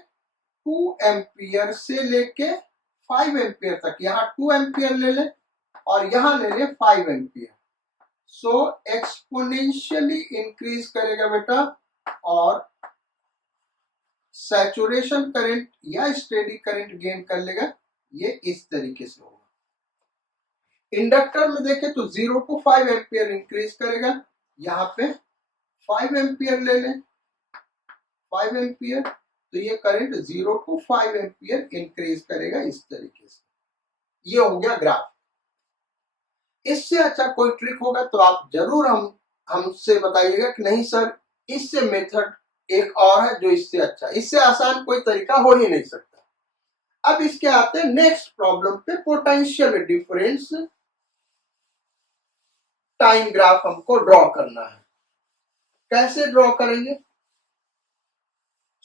2 एम्पियर से लेके 5 एम्पियर तक। यहाँ 2 एम्पियर ले ले और यहाँ ले ले 5 एम्पियर। सो एक्सपोनेंशियली इंक्रीज करेगा बेटा और सैचुरेशन करंट या स्टेडी करंट गेन कर लेगा। ये इस तरीके से होगा। इंडक्टर में देखें तो 0 टू 5 एम्पियर इंक्रीज करेगा, यहाँ पे 5 एम्पियर ले लें, 5 एम्पियर, तो ये करंट 0 टू 5 एम्पियर इंक्रीज करेगा इस तरीके से। ये हो गया ग्राफ। इससे अच्छा कोई ट्रिक होगा तो आप जरूर हमसे बताइएगा कि नहीं सर इससे मेथड एक और है जो इससे अच्छा, इससे आसान कोई तरीका हो ही नहीं सकता। अब इसके आते हैं नेक्स्ट प्रॉब्लम पे, पोटेंशियल डिफरेंस टाइम ग्राफ हमको ड्रॉ करना है। कैसे ड्रॉ करेंगे,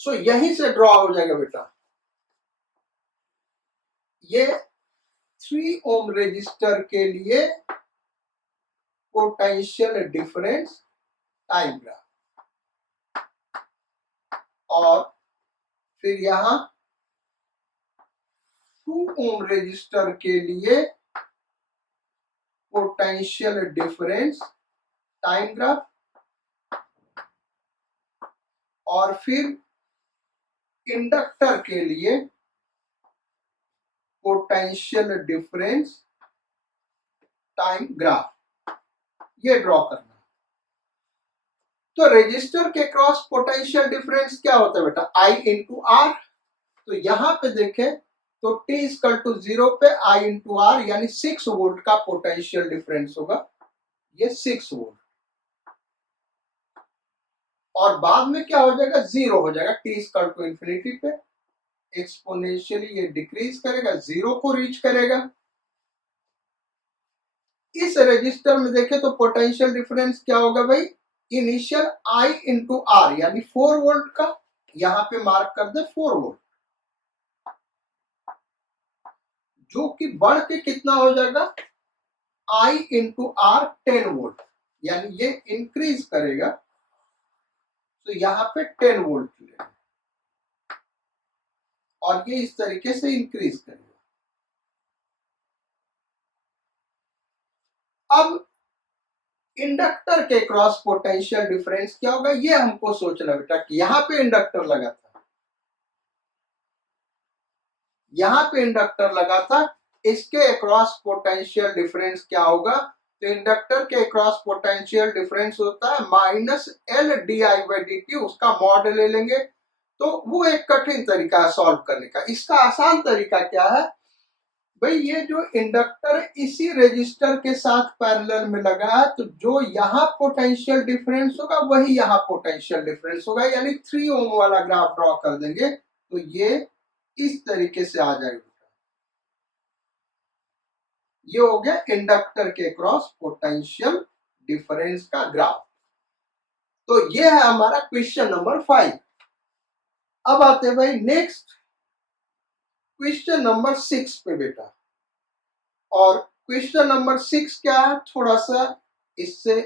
सो यहीं से ड्रॉ हो जाएगा बेटा। ये 3 ओम रेजिस्टर के लिए पोटेंशियल डिफरेंस टाइम ग्राफ, और फिर यहां 2 ओम रेजिस्टर के लिए पोटेंशियल डिफरेंस टाइम ग्राफ, और फिर इंडक्टर के लिए पोटेंशियल डिफरेंस टाइम ग्राफ, ये ड्रॉ करना। तो रेजिस्टर के क्रॉस पोटेंशियल डिफरेंस क्या होता है बेटा, I इंटू आर। तो यहां पे देखें तो T इक्वल टू 0 पे I इंटू आर यानी 6 वोल्ट का पोटेंशियल डिफरेंस होगा, ये 6 वोल्ट। और बाद में क्या हो जाएगा, 0 हो जाएगा, T इक्वल टू इंफिनिटी पे एक्सपोनेंशियली ये डिक्रीज करेगा, 0 को रीच करेगा। इस रेजिस्टर में देखें तो पोटेंशियल डिफरेंस क्या होगा भाई, इनिशियल I इंटू आर यानी 4 वोल्ट का, यहां पे मार्क कर दे 4 वोल्ट, जो कि बढ़ के कितना हो जाएगा, I इंटू आर 10 वोल्ट, यानी ये इंक्रीज करेगा, तो यहां पे 10 वोल्ट लेगा और ये इस तरीके से इंक्रीज करेगा। अब इंडक्टर के क्रॉस पोटेंशियल डिफरेंस क्या होगा, ये हमको सोचना बेटा कि यहां पे इंडक्टर लगा था, यहां पे इंडक्टर लगा था, इसके अक्रॉस पोटेंशियल डिफरेंस क्या होगा, तो इंडक्टर के अक्रॉस पोटेंशियल डिफरेंस होता है minus L D I by D T, उसका मॉड ले लेंगे। तो वो एक कठिन तरीका है सॉल्व करने का। इसका आसान तरीका क्या है भाई, ये जो इंडक्टर इसी रेजिस्टर के साथ पैरेलल में लगा है, तो जो यहाँ पोटेंशियल डिफरेंस होगा वही यहाँ पोटेंशियल डिफरेंस होगा, यानी 3 ओम वाला ग्राफ ड्रॉ कर देंगे तो ये इस तरीके से आ जाएगा। ये हो गया इंडक्टर के क्रॉस पोटेंशियल डिफरेंस का ग्राफ। तो ये है हमारा क्वेश्चन नंबर 5। अब आते भाई नेक्स्ट क्वेश्चन नंबर 6 पे बेटा। और क्वेश्चन नंबर 6 क्या है, थोड़ा सा इससे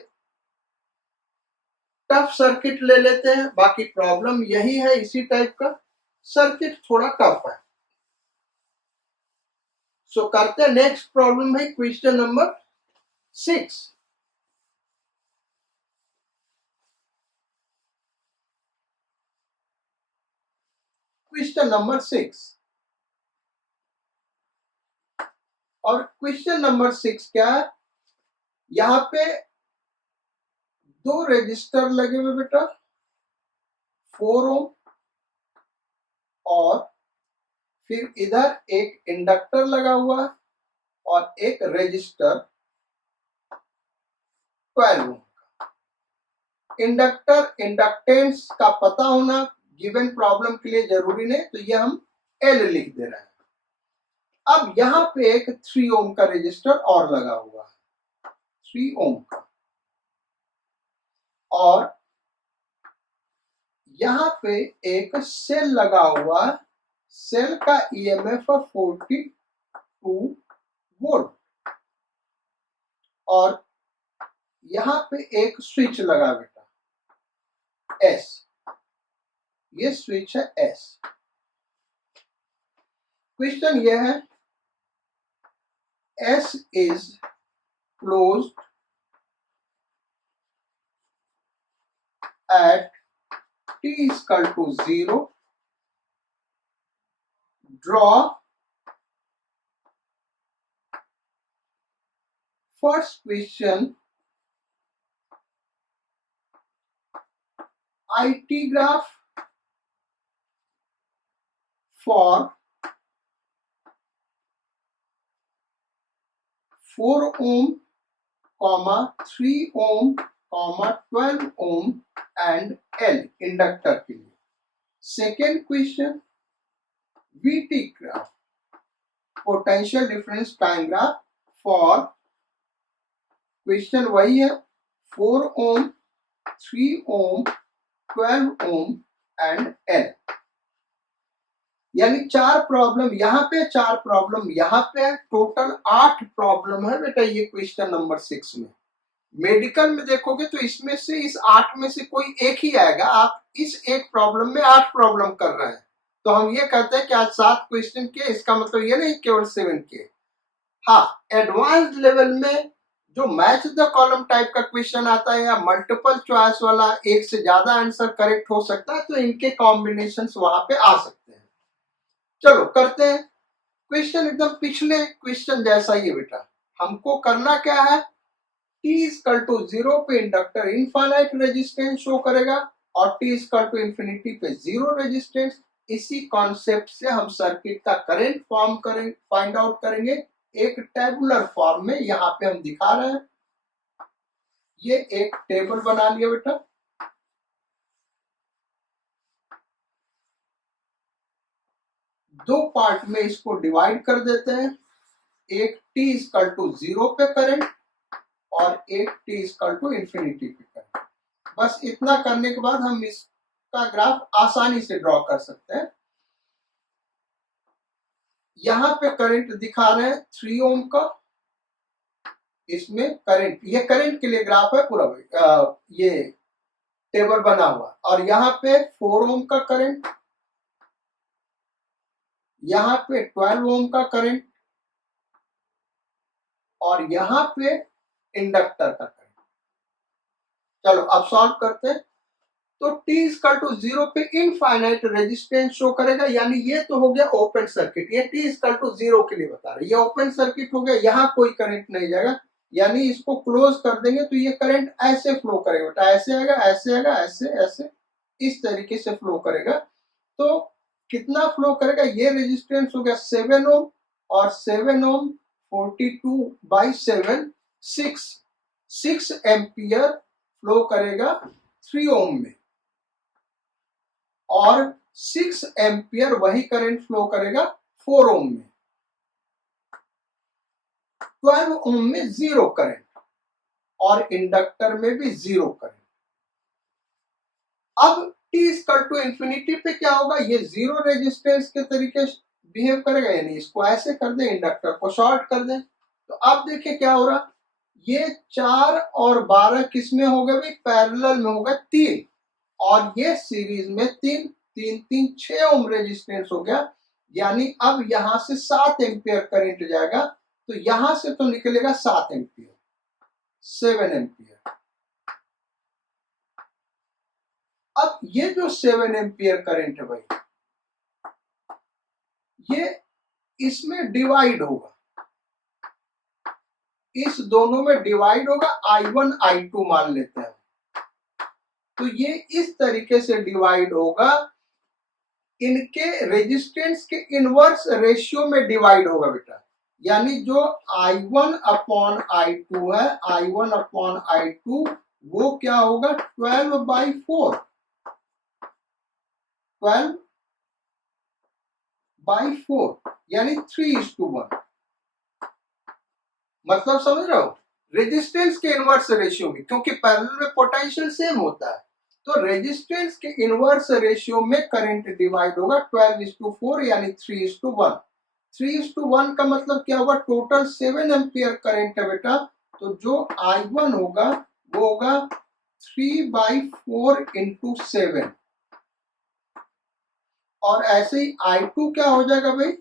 टफ सर्किट ले लेते हैं, बाकी प्रॉब्लम यही है, इसी टाइप का सर्किट थोड़ा टफ है। सो करते हैं नेक्स्ट प्रॉब्लम है क्वेश्चन नंबर 6। क्वेश्चन नंबर 6, और क्वेश्चन नंबर 6 क्या है, यहां पे 2 रजिस्टर लगे हुए बेटा, 4 ओम, और फिर इधर एक इंडक्टर लगा हुआ है और एक रजिस्टर 12 ओम। इंडक्टर इंडक्टेंस का पता होना गिवन प्रॉब्लम के लिए जरूरी नहीं, तो ये हम एल लिख दे रहे हैं। अब यहां पे एक 3 ओम का रजिस्टर और लगा हुआ है, 3 ओम का, और यहाँ पे एक सेल लगा हुआ, सेल का ईएमएफ है 42 वोल्ट और यहाँ पे एक स्विच लगा बेटा एस, ये स्विच है एस। क्वेश्चन ये है S is closed at t is equal to 0, draw first question IT graph for 4 ohm, 3 ohm, 12 ohm and L inductor के लिए। Second question VT graph, potential difference time graph for, question वही है 4 ohm, 3 ohm, 12 ohm and L। यानी 4 problem यहाँ पे, 4 problem यहाँ पे, total 8 problem है बेटा ये क्वेश्चन नंबर 6 में। मेडिकल में देखोगे तो इसमें से, इस 8 में से कोई एक ही आएगा। आप इस एक प्रॉब्लम में 8 प्रॉब्लम कर रहे हैं, तो हम ये कहते हैं कि आज 7 क्वेश्चन के, इसका मतलब ये नहीं केवल 7 के। हाँ, एडवांस लेवल में जो मैच द कॉलम टाइप का क्वेश्चन आता है या मल्टीपल चॉइस वाला, एक से ज्यादा आंसर करेक्ट हो सकता है, तो इनके कॉम्बिनेशंस वहां पे आ सकते हैं। चलो करते हैं क्वेश्चन, एकदम पिछले क्वेश्चन जैसा ही है बेटा। हमको करना क्या है, t इक्वल टू 0 पे इंडक्टर इनफाइनाइट रेजिस्टेंस शो करेगा और t इक्वल टू इंफिनिटी पे 0 रेजिस्टेंस। इसी कॉन्सेप्ट से हम सर्किट का करंट फॉर्म करेंगे, फाइंड आउट करेंगे एक टेबुलर फॉर्म में। यहाँ पे हम दिखा रहे हैं, ये एक टेबल बना लिया बेटा। दो पार्ट में इसको डिवाइड कर देते हैं, एक t इक्वल टू 0 पे करंट और एक t इक्वल टू इंफिनिटी पे करंट। बस इतना करने के बाद हम इसका ग्राफ आसानी से ड्रॉ कर सकते हैं। यहां पे करंट दिखा रहे हैं 3 ओम का, इसमें करंट, ये करंट के लिए ग्राफ है पूरा, ये टेबल बना हुआ। और यहाँ पे 4 ओम का करंट, यहाँ पे 12 ओम का करंट और यहाँ पे इंडक्टर का करंट। चलो अब सॉल्व करते हैं। तो t इक्वल टू 0 पे इनफाइनाइट रेजिस्टेंस शो करेगा, यानी ये तो हो गया ओपन सर्किट। ये t इक्वल टू 0 के लिए बता रहे, ये ओपन सर्किट हो गया, यहाँ कोई करंट नहीं जाएगा। यानी इसको क्लोज कर देंगे तो ये करंट ऐसे फ्लो करेगा बेटा, ऐसे आएगा, ऐसे आएगा, ऐसे ऐसे, इस तरीके से फ्लो करेगा। तो कितना फ्लो करेगा, ये रेजिस्टेंस हो गया 7 ओम और 7 ओम 42/7, 6 एम्पियर फ्लो करेगा 3 ओम में और 6 एम्पियर वही करंट फ्लो करेगा 4 ओम में। 12 ओम में 0 करंट और इंडक्टर में भी 0 करंट। अब t इक्वल टू इंफिनिटी पे क्या होगा, ये 0 रेजिस्टेंस के तरीके बिहेव करेगा, यानी इसको ऐसे कर दें, इंडक्टर को शॉर्ट कर दें। तो अब देखिए क्या हो रहा, ये 4 और 12 किस में होगा भाई, पैरेलल में होगा 3 और ये सीरीज में 3 3 3 6 ओम रेजिस्टेंस हो गया। यानी अब यहां से 7 एम्पियर करंट जाएगा, तो यहां से तो निकलेगा 7 एम्पियर, 7 एम्पियर। अब ये जो 7 एम्पियर करंट है भाई, ये इसमें डिवाइड होगा, इस दोनों में डिवाइड होगा, I1 I2 मान लेते हैं। तो ये इस तरीके से डिवाइड होगा, इनके रेजिस्टेंस के इनवर्स रेशियो में डिवाइड होगा बेटा। यानी जो I1 अपॉन I2 है, I1 अपॉन I2 वो क्या होगा 12/4, 12/4 यानी 3:1। मतलब समझ रहे हो, रेजिस्टेंस के इनवर्स रेशियो में, क्योंकि पैरेलल में पोटेंशियल सेम होता है। तो रेजिस्टेंस के इनवर्स रेशियो में करंट डिवाइड होगा 12:4 यानी 3:1। 3:1 का मतलब क्या होगा, टोटल 7 एम्पियर करंट है बेटा, तो जो I1 होगा वो होगा 3/4 इंटू 7, और ऐसे ही I2 क्या हो जाएगा भाई,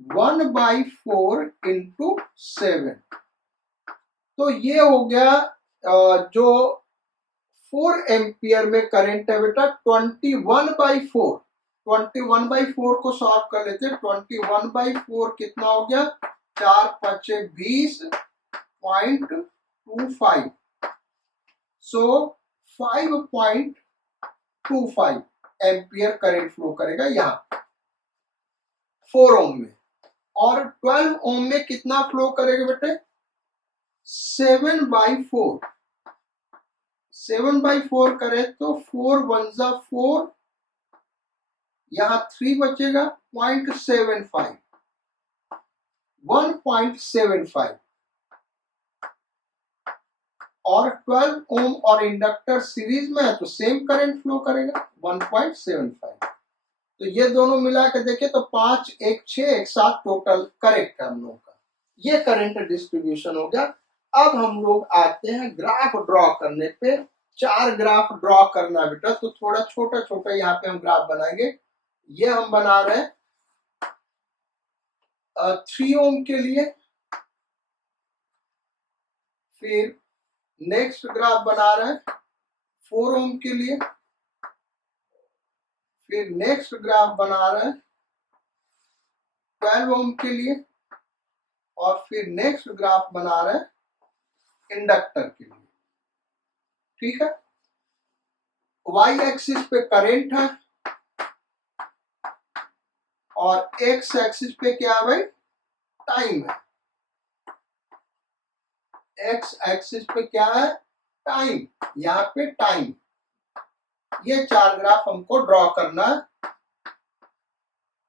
1/4 इंटू 7। तो ये हो गया जो 4 एम्पियर में करंट है बेटा 21/4। 21/4 को सॉल्व कर लेते हैं। 21/4 कितना हो गया, 4×5 = 20.25, सो 5.25 एम्पियर करंट फ्लो करेगा यहाँ 4 ओम में। और 12 ओम में कितना फ्लो करेगा बेटे, 7/4। 7/4 करे तो 4 1 जा 4, यहां 3 बचेगा, 0.75, 1.75। और 12 ओम और इंडक्टर सीरीज में है तो सेम करंट फ्लो करेगा 1.75। तो ये दोनों मिला के देखें तो 5, 1, 6 एक साथ टोटल करेक्ट है हम लोगों का। ये करंट डिस्ट्रीब्यूशन हो गया। अब हम लोग आते हैं ग्राफ ड्रॉ करने पे। 4 ग्राफ ड्रॉ करना बेटा, तो थोड़ा छोटा छोटा यहाँ पे हम ग्राफ बनाएंगे। ये हम बना रहे हैं 3 ओम के लिए, फिर नेक्स्ट ग्राफ बना रहे हैं 4 ओम के लिए, फिर नेक्स्ट ग्राफ बना रहे हैं 12 ओम के लिए, और फिर नेक्स्ट ग्राफ बना रहे हैं इंडक्टर के लिए। ठीक है, वाई एक्सिस पे करंट है और एक्स एक्सिस पे क्या है भाई, टाइम है। एक्स एक्सिस पे क्या है, टाइम, यहाँ पे टाइम। ये 4 ग्राफ हमको ड्रॉ करना है।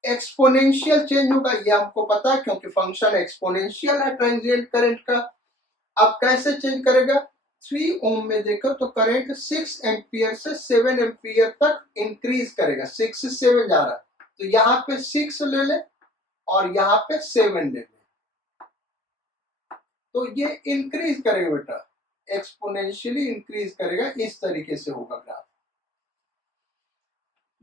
एक्सपोनेंशियल चेंज होगा, ये हमको पता है क्योंकि फंक्शन एक्सपोनेंशियल है ट्रांजिएंट करंट का। अब कैसे चेंज करेगा, 3 ओम में देखो तो करंट 6 एम्पियर से 7 एम्पियर तक इंक्रीज करेगा। 6 से 7 जा रहा है, तो यहाँ पे 6 ले ले और यहाँ पे 7 ले ले, तो ये इंक्रीज करेगा बेटा, एक्सपोनेंशियली इंक्रीज करेगा। इस तरीके से होगा ग्राफ।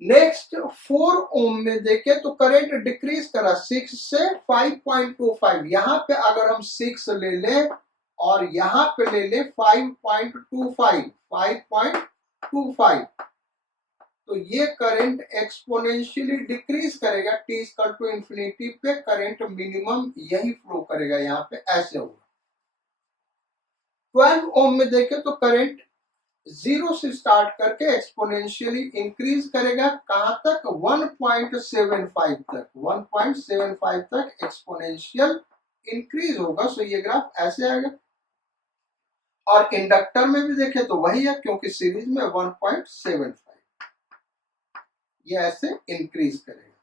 नेक्स्ट 4 ओम में देखें तो करंट डिक्रीज करा 6 से 5.25। यहाँ पे अगर हम 6 ले लें और यहाँ पे ले ले 5.25, तो ये करंट एक्सपोनेंशियली डिक्रीज करेगा। t = इंफिनिटी पे करंट मिनिमम यही फ्लो करेगा, यहाँ पे ऐसे होगा। 12 ओम में देखें तो करंट 0 से स्टार्ट करके एक्सपोनेंशियली इंक्रीज करेगा, कहां तक, 1.75 तक। 1.75 तक एक्सपोनेंशियल इंक्रीज होगा। सो ये ग्राफ ऐसे आएगा। और इंडक्टर में भी देखें तो वही है, क्योंकि सीरीज में 1.75, ये ऐसे इंक्रीज करेगा।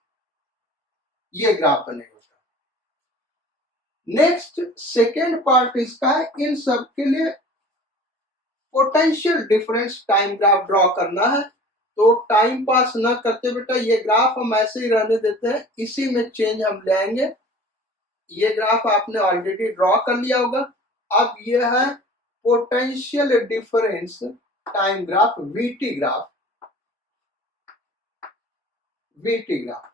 ये ग्राफ बनेगा। नेक्स्ट सेकेंड पार्ट इसका है, इन सब के लिए potential difference time graph draw करना है। तो टाइम पास ना करते बेटा, ये ग्राफ हम ऐसे ही रहने देते हैं, इसी में चेंज हम ले आएंगे। ये ग्राफ आपने ऑलरेडी ड्रॉ कर लिया होगा। अब ये है potential difference time graph, VT graph. VT graph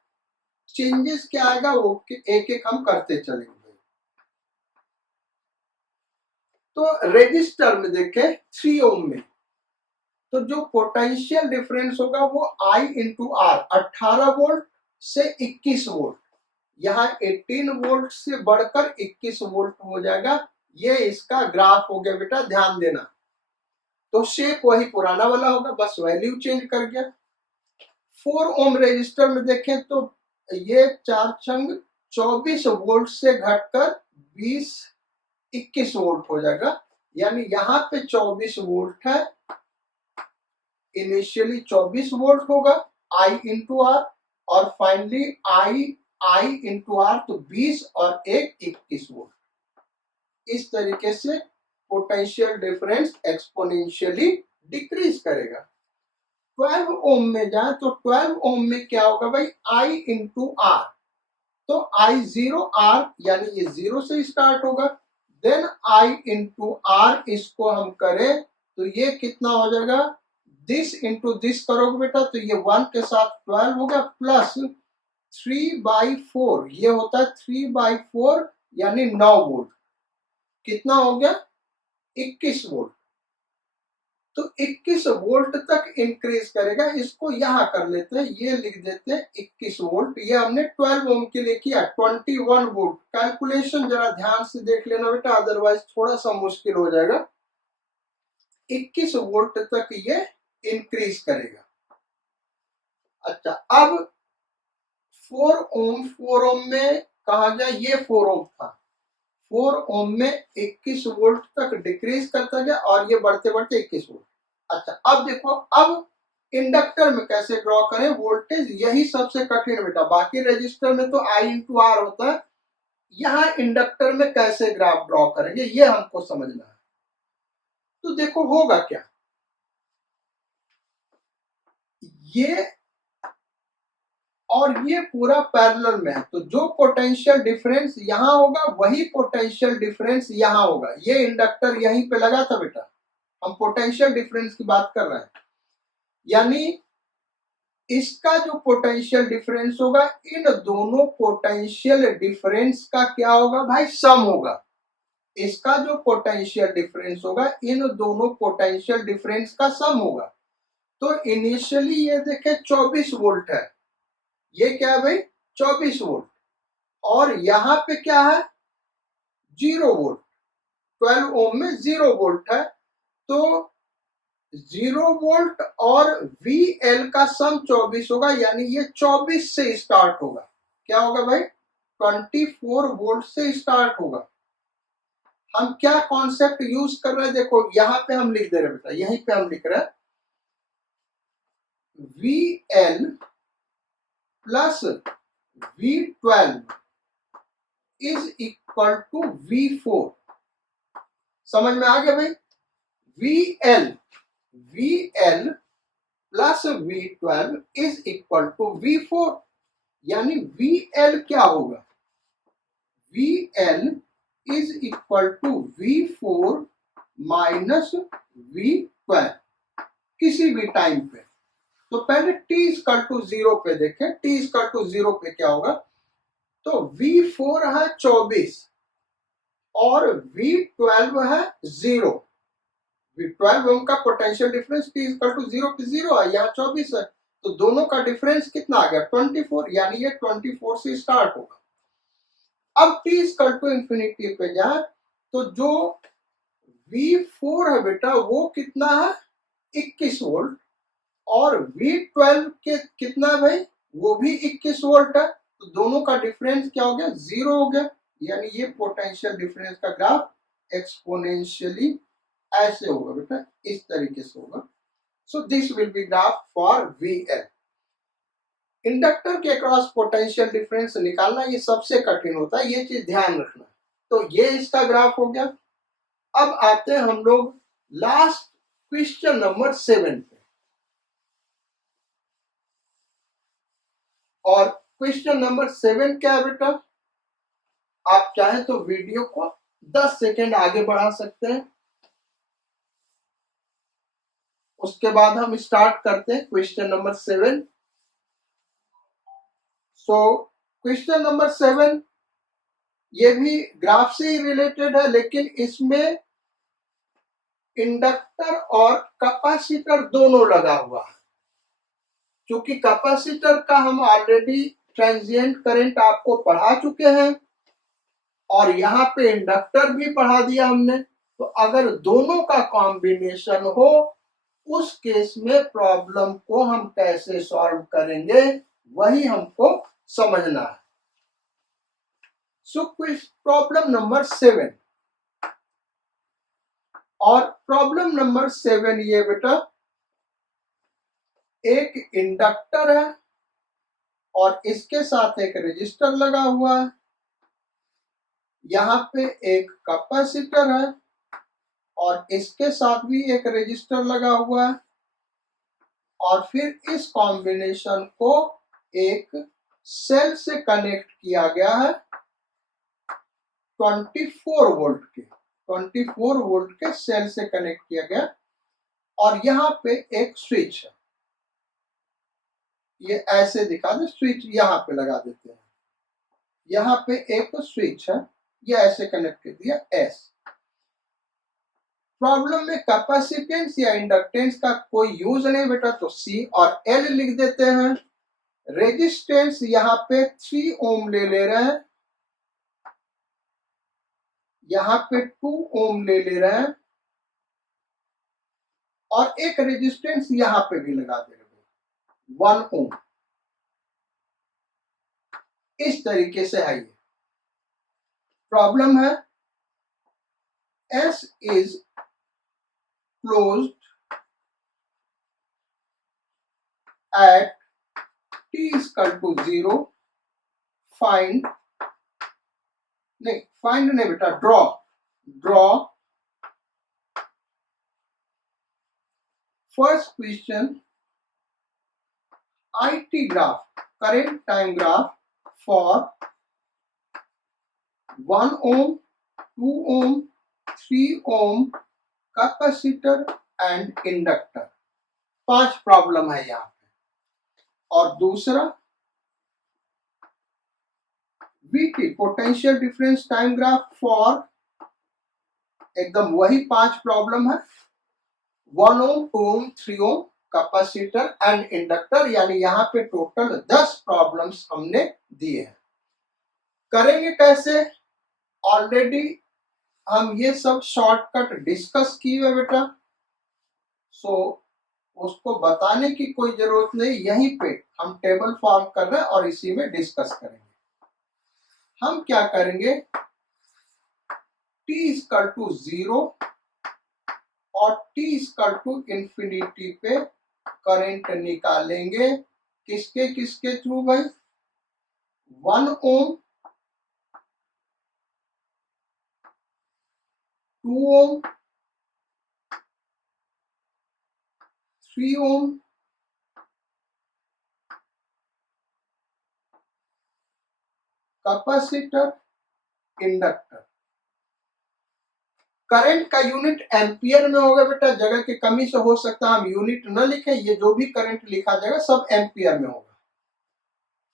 changes क्या आएगा वो एक एक हम करते चलेंगे। तो रेजिस्टर में देखें 3 ओम में, तो जो पोटेंशियल डिफरेंस होगा वो I इंटू आर, 18 वोल्ट से 21 वोल्ट, यहाँ 18 वोल्ट से बढ़कर 21 वोल्ट हो जाएगा। ये इसका ग्राफ हो गया बेटा, ध्यान देना। तो शेप वही पुराना वाला होगा, बस वैल्यू चेंज कर गया। 4 ओम रेजिस्टर में देखें तो ये 4 चंग 24 वोल्ट से घटकर 21 वोल्ट हो जाएगा, यानी यहाँ पे 24 वोल्ट है, इनिशियली 24 वोल्ट होगा I इंटू आर, और फाइनली I इंटू आर, तो 20 और 1 21 वोल्ट। इस तरीके से पोटेंशियल डिफरेंस एक्सपोनेंशियली डिक्रीज करेगा। 12 ओम में जाए तो 12 ओम में क्या होगा भाई, I इंटू आर, तो I जीरो आर यानी ये जीरो से स्टार्ट होगा, देन I इंटू आर, इसको हम करें तो ये कितना हो जाएगा, दिस इंटू दिस करोगे बेटा तो ये 1 के साथ 12 होगा, प्लस 3/4, ये होता है 3/4 यानी 9 वोल्ट, कितना हो गया 21 वोल्ट। तो 21 वोल्ट तक इंक्रीज करेगा। इसको यहां कर लेते हैं, ये लिख देते हैं 21 वोल्ट। ये हमने 12 ओम के लिए किया। 21 वोल्ट, कैलकुलेशन जरा ध्यान से देख लेना बेटा, अदरवाइज थोड़ा सा मुश्किल हो जाएगा। 21 वोल्ट तक ये इंक्रीज करेगा। अच्छा, अब 4 ओम में कहा गया, ये 4 ओम था, 4 ओम में 21 वोल्ट तक डिक्रीज करता गया और ये बढ़ते बढ़ते 21 वोल्ट। अच्छा, अब देखो, अब इंडक्टर में कैसे ड्रॉ करें वोल्टेज, यही सबसे कठिन बेटा। बाकी रजिस्टर में तो I इंटू आर होता है, यहां इंडक्टर में कैसे ग्राफ ड्रॉ करेंगे ये हमको समझना है। तो देखो होगा क्या, ये और ये पूरा पैरेलल में है, तो जो पोटेंशियल डिफरेंस यहां होगा वही पोटेंशियल डिफरेंस यहां होगा। ये इंडक्टर यहीं पे लगा था बेटा, हम पोटेंशियल डिफरेंस की बात कर रहे हैं, यानी इसका जो पोटेंशियल डिफरेंस होगा इन दोनों पोटेंशियल डिफरेंस का क्या होगा भाई, सम होगा। इसका जो पोटेंशियल डिफरेंस होगा इन दोनों पोटेंशियल डिफरेंस का सम होगा। तो इनिशियली ये देखे 24 वोल्ट है, ये क्या है भाई 24 वोल्ट, और यहां पे क्या है 0 वोल्ट। 12 ओम में 0 वोल्ट है, तो 0 वोल्ट और VL का सम 24 होगा, यानी ये 24 से स्टार्ट होगा। क्या होगा भाई 24 वोल्ट से स्टार्ट होगा। हम क्या कॉन्सेप्ट यूज कर रहे हैं, देखो यहां पे हम लिख दे रहे बेटा, यहीं पे हम लिख रहे हैं VL plus V12 is equal to V4। समझ में आ गया भाई, VL plus V12 is equal to V4, यानी VL क्या होगा, VL is equal to V4 minus V12 किसी भी टाइम पे। तो पहले t इक्वल टू 0 पे देखें, t इक्वल टू 0 पे क्या होगा, तो V4 है 24 और V12 है 0। V12 ओम का potential difference t equal to 0 पे 0 है, यहाँ 24 है, तो दोनों का डिफरेंस कितना आ गया 24, यानी ये 24 से स्टार्ट होगा। अब t इक्वल टू इंफिनिटी पे जाए तो जो V4 है बेटा वो कितना है 21 वोल्ट, और V12 के कितना है भाई, वो भी 21 वोल्ट है, तो दोनों का डिफरेंस क्या हो गया 0 हो गया, यानी ये पोटेंशियल डिफरेंस का ग्राफ एक्सपोनेंशियली ऐसे होगा बेटा, इस तरीके से होगा। So this will be graph for VL। Inductor के अक्रॉस पोटेंशियल डिफरेंस निकालना ये सबसे कठिन होता है, ये चीज ध्यान रखना। तो ये इसका ग्राफ हो गया। अब आते हैं हम लोग लास्ट क्वेश्चन नंबर 7 पे, और क्वेश्चन नंबर 7 क्या है बेटा, आप चाहें तो वीडियो को 10 सेकेंड आगे बढ़ा सकते हैं, उसके बाद हम स्टार्ट करते हैं question number 7। So question number 7 ये भी ग्राफ से ही रिलेटेड है, लेकिन इसमें इंडक्टर और कैपेसिटर दोनों लगा हुआ है। क्योंकि कैपेसिटर का हम ऑलरेडी ट्रांजिएंट करंट आपको पढ़ा चुके हैं, और यहाँ पे इंडक्टर भी पढ़ा दिया हमने, तो अगर दोनों का कॉम्बिनेशन हो उस केस में प्रॉब्लम को हम कैसे सॉल्व करेंगे वही हमको समझना है। सो प्रॉब्लम नंबर 7, और प्रॉब्लम नंबर 7 ये बेटा, एक इंडक्टर है और इसके साथ एक रेजिस्टर लगा हुआ है, यहाँ पे एक कैपेसिटर है और इसके साथ भी एक रेजिस्टर लगा हुआ है और फिर इस कॉम्बिनेशन को एक सेल से कनेक्ट किया गया है 24 वोल्ट के 24 वोल्ट के सेल से कनेक्ट किया गया और यहाँ पे एक स्विच है। ये ऐसे दिखा दे, स्विच यहाँ पे लगा देते हैं। यहाँ पे एक स्विच है, ये ऐसे कनेक्ट कर दिया एस। प्रॉब्लम में कैपेसिटेंस या इंडक्टेंस का कोई यूज नहीं बेटा, तो सी और एल लिख देते हैं। रेजिस्टेंस यहाँ पे 3 ओम ले रहे हैं, यहाँ पे 2 ओम ले रहे हैं और एक रेजिस्टेंस यहाँ पे भी लगा दे रहे 1 ओम। इस तरीके से है ये प्रॉब्लम है। S is closed at t is equal to 0. Find नहीं बेटा, draw first question IT graph, current time graph for 1 ohm, 2 ohm, 3 ohm capacitor and inductor. 5 problem है यहाँ पे। और दूसरा VT potential difference time graph for, एकदम वही 5 problem है। 1 ओम, 2 ओम, 3 ओम कैपेसिटर एंड इंडक्टर, यानी यहाँ पे टोटल 10 प्रॉब्लम्स हमने दिए हैं। करेंगे कैसे? ऑलरेडी हम ये सब शॉर्टकट डिस्कस किए हुए बेटा, सो उसको बताने की कोई जरूरत नहीं। यहीं पे हम टेबल फॉर्म कर रहे हैं और इसी में डिस्कस करेंगे। हम क्या करेंगे, t इक्वल टू 0 और t इक्वल टू इंफिनिटी पे करंट निकालेंगे। किसके किसके थ्रू भाई? 1 ओम, 2 ओम, 3 ओम, कैपेसिटर, इंडक्टर। करंट का यूनिट एम्पियर में होगा बेटा, जगह की कमी से हो सकता है हम यूनिट न लिखें, ये जो भी करंट लिखा जाएगा सब एम्पियर में होगा।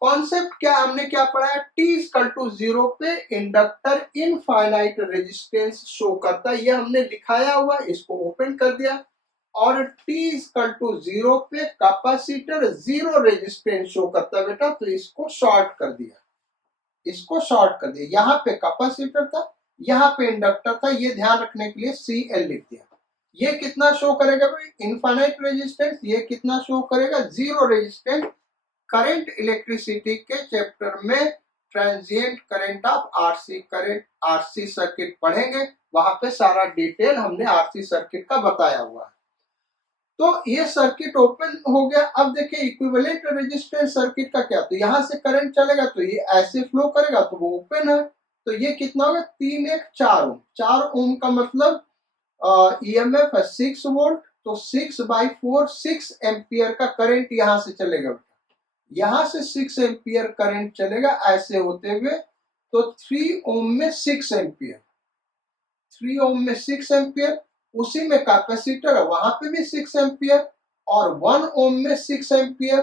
कॉन्सेप्ट क्या हमने क्या पढ़ा है? t इक्वल टू 0 पे इंडक्टर इनफाइनाइट रेजिस्टेंस शो करता है, ये हमने लिखाया हुआ, इसको ओपन कर दिया। और t इक्वल टू 0 पे कैपेसिटर 0 रेजिस्टेंस शो करता है बेटा, तो इसको शॉर्ट कर दिया, इसको शॉर्ट कर दिया। यहाँ पे कैपेसिटर था, यहाँ पे इंडक्टर था, ये ध्यान रखने के लिए CL लिख दिया। ये कितना शो करेगा भाई? Infinite resistance. ये कितना शो करेगा? 0 रेजिस्टेंस। करंट इलेक्ट्रिसिटी के चैप्टर में transient current of RC current, RC circuit पढ़ेंगे, वहां पे सारा डिटेल हमने RC सर्किट का बताया हुआ है। तो ये सर्किट ओपन हो गया। अब देखिए इक्विवेलेंट रेजिस्टेंस सर्किट का क्या, तो यहां से करंट चलेगा तो ये ऐसे फ्लो करेगा, तो वो ओपन है, तो ये कितना होगा? 3 1 4 ओम। 4 ओम का मतलब EMF है 6 वोल्ट, तो 6/4 6 एम्पियर का करंट यहां से चलेगा। यहां से 6 एम्पियर करंट चलेगा ऐसे होते हुए, तो 3 ओम में 6 एम्पियर, 3 ओम में 6 एम्पियर, उसी में कैपेसिटर है वहां पे भी 6 एम्पियर, और 1 ओम में 6 एम्पियर,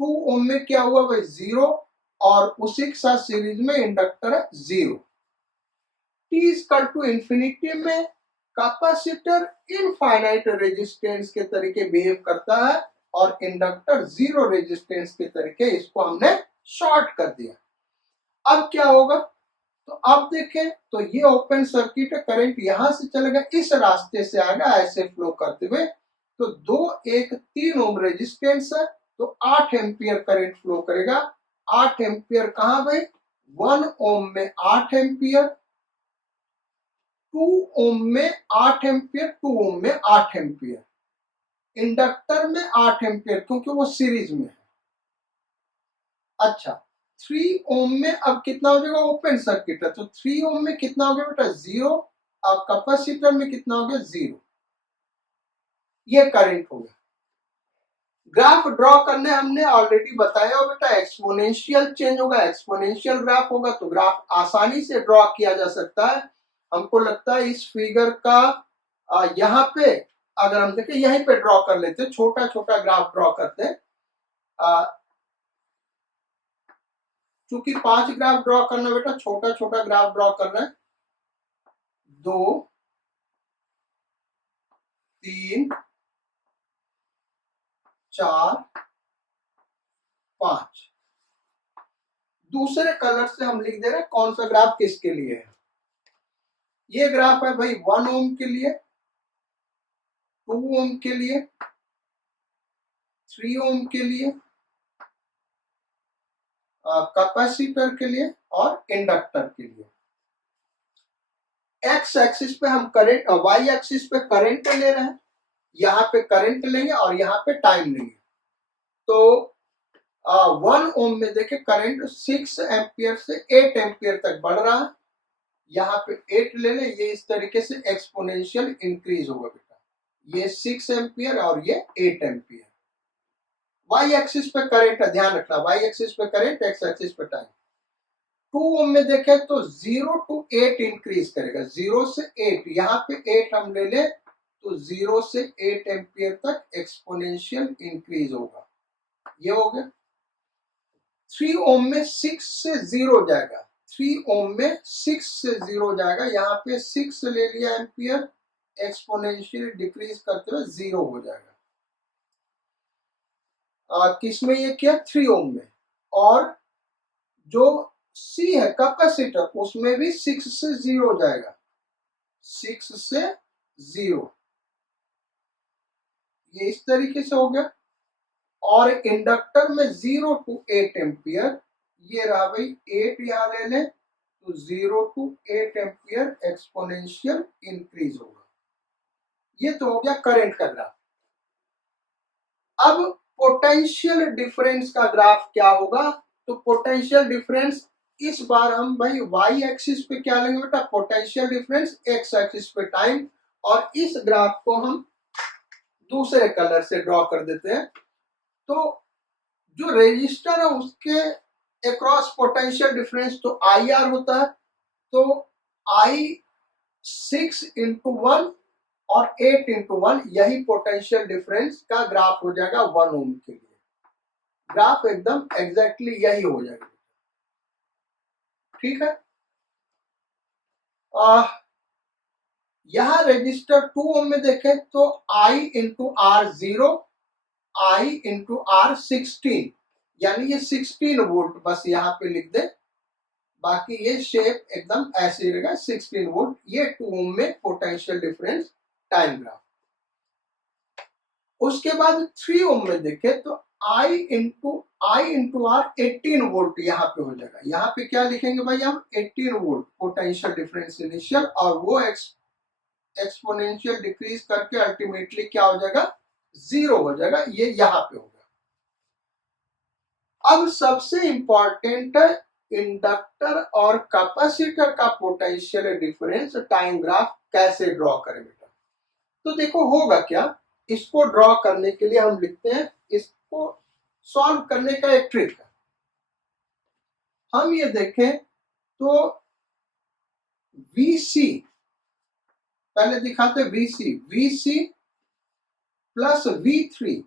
2 ओम में क्या हुआ भाई? 0, और उसी के साथ सीरीज में इंडक्टर है 0। t इक्वल टू इंफिनिटी में कैपेसिटर इनफाइनाइट रेजिस्टेंस के तरीके बिहेव करता है और इंडक्टर 0 रेजिस्टेंस के तरीके, इसको हमने शॉर्ट कर दिया। अब क्या होगा? तो अब देखें, तो ये ओपन सर्किट है, करंट यहां से चलेगा, इस रास्ते से आएगा ऐसे फ्लो करते हुए, तो 2 1 3 ओम रेजिस्टेंस है, तो 8 एम्पियर करंट फ्लो करेगा। 8 एम्पियर कहां भाई? 1 ओम में 8 एम्पियर, 2 ओम में 8 एम्पियर, 2 ओम में 8 एम्पियर, इंडक्टर में 8 एम्पियर क्योंकि वो सीरीज में है। अच्छा, 3 ओम में अब कितना हो जाएगा? ओपन सर्किट है, तो 3 ओम में कितना हो गया बेटा? 0, और कैपेसिटर में कितना हो गया 0। ये करंट हो गया। ग्राफ ड्रॉ करने हमने ऑलरेडी बताया हो बेटा, एक्सपोनेंशियल चेंज होगा, एक्सपोनेंशियल ग्राफ होगा तो ग्राफ आसानी से ड्रॉ किया जा सकता है। हमको लगता है इस फिगर का यहाँ पे अगर हम देखें यहीं पे ड्रॉ कर लेते, छोटा छोटा ग्राफ ड्रॉ करते। चूंकि 5 ग्राफ ड्रॉ करना बेटा, छोटा छोटा ग्राफ ड्रॉ करना है। 2 3 4 5। दूसरे कलर से हम लिख दे रहे हैं कौन सा ग्राफ किसके लिए है। ये ग्राफ है भाई 1 ओम के लिए, 2 ओम के लिए, 3 ओम के लिए, कैपेसिटर के लिए और इंडक्टर के लिए। एक्स एक्सिस पे हम करंट, वाई एक्सिस पे करंट ले रहे हैं, यहाँ पे करंट लेंगे और यहाँ पे टाइम लेंगे। तो 1 ओम में देखें करंट 6 एम्पियर से 8 एम्पियर तक बढ़ रहा है। यहाँ पे 8 ले लें, ये इस तरीके से एक्सपोनेंशियल इंक्रीज होगा बेटा। ये 6 एम्पियर और ये 8 एम्पियर। वाई एक्सिस पे करंट है, ध्यान रखना, वाई एक्सिस पे करंट, एक्स एक्सिस पे टाइम। 2 ओम में देखें तो 0 to 8 इंक्रीज करेगा, 0 से 8। यहाँ पे 8 हम ले लें तो 0 से 8 एम्पियर तक एक्सपोनेंशियल इंक्रीज होगा। ये हो गया। 3 ओम में 6 से 0 जाएगा, 3 ओम में 6 से 0 जाएगा, यहाँ पे 6 ले लिया एम्पियर, एक्सपोनेंशियल डिक्रीज करते हुए 0 हो जाएगा। किसमें ये किया? 3 ओम में। और जो सी है कैपेसिटर, उसमें भी 6 से 0 जाएगा, 6 से 0। ये इस तरीके से हो गया। और इंडक्टर में 0 to 8 एम्पियर, ये रहा भाई 8 यहां ले लें तो 0 to 8 एम्पियर एक्सपोनेंशियल इंक्रीज होगा। ये तो हो गया करंट का ग्राफ। अब पोटेंशियल डिफरेंस का ग्राफ क्या होगा? तो पोटेंशियल डिफरेंस इस बार हम भाई वाई एक्सिस पे क्या लेंगे बेटा? पोटेंशियल डिफरेंस, एक्स एक्सिस पे टाइम। और इस ग्राफ को हम दूसरे कलर से ड्रॉ कर देते हैं। तो जो रेजिस्टर है उसके अक्रॉस पोटेंशियल डिफरेंस तो आई आर होता है। तो आई 6 into 1 और 8 into 1, यही पोटेंशियल डिफरेंस का ग्राफ हो जाएगा 1 ओम के लिए। ग्राफ एकदम एग्जैक्टली यही हो जाएगा, ठीक है। यहां रजिस्टर 2 ओम में देखें तो I into R 0, I into R 16, यानी ये 16 वोल्ट, बस यहाँ पे लिख दे, बाकी ये शेप एकदम ऐसे रहेगा 16 वोल्ट। ये 2 ओम में पोटेंशियल डिफरेंस टाइम ग्राफ। उसके बाद 3 ओम में देखें तो I इंटू आर 18 वोल्ट यहाँ पे हो जाएगा। यहाँ पे क्या लिखेंगे भाई हम? 18 वोल्ट पोटेंशियल डिफरेंस इनिशियल, और वो एक्सपोनेंशियल डिक्रीज करके अल्टीमेटली क्या हो जाएगा? 0 हो जाएगा। ये यहाँ पे होगा। अब सबसे इंपॉर्टेंट है इंडक्टर और कैपेसिटर का पोटेंशियल डिफरेंस टाइम ग्राफ कैसे ड्रॉ करें बेटा? तो देखो होगा क्या, इसको ड्रॉ करने के लिए हम लिखते हैं, इसको सॉल्व करने का एक ट्रिक है। हम ये देखें तो VC पहले दिखाते, VC plus V3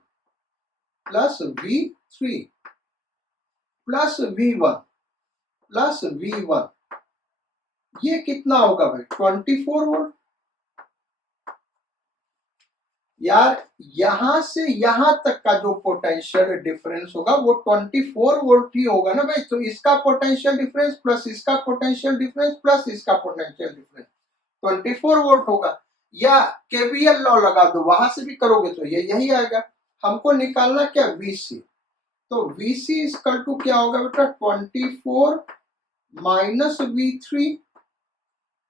plus V3 plus V1 plus V1, ये कितना होगा भाई? 24 वोल्ट। यार यहां से यहां तक का जो पोटेंशियल डिफरेंस होगा वो 24 वोल्ट ही होगा ना भाई। तो इसका पोटेंशियल डिफरेंस प्लस इसका पोटेंशियल डिफरेंस प्लस इसका पोटेंशियल डिफरेंस 24 वोल्ट होगा। या केवीएल लॉ लगा दो, वहां से भी करोगे तो ये यही आएगा। हमको निकालना क्या? VC। तो VC इक्वल टू क्या होगा बेटा? 24 माइनस V3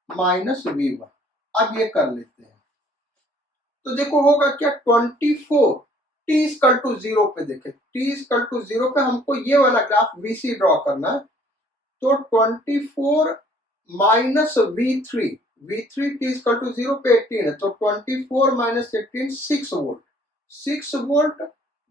माइनस V1। अब ये कर लेते हैं तो देखो होगा क्या? 24 t इक्वल टू 0 पे देखें, t इक्वल टू 0 पे हमको ये वाला ग्राफ VC ड्रॉ करना है। तो 24 minus V3, V3 t equal to 0 पे 18 है, तो 24 minus 18 6 volt, 6 volt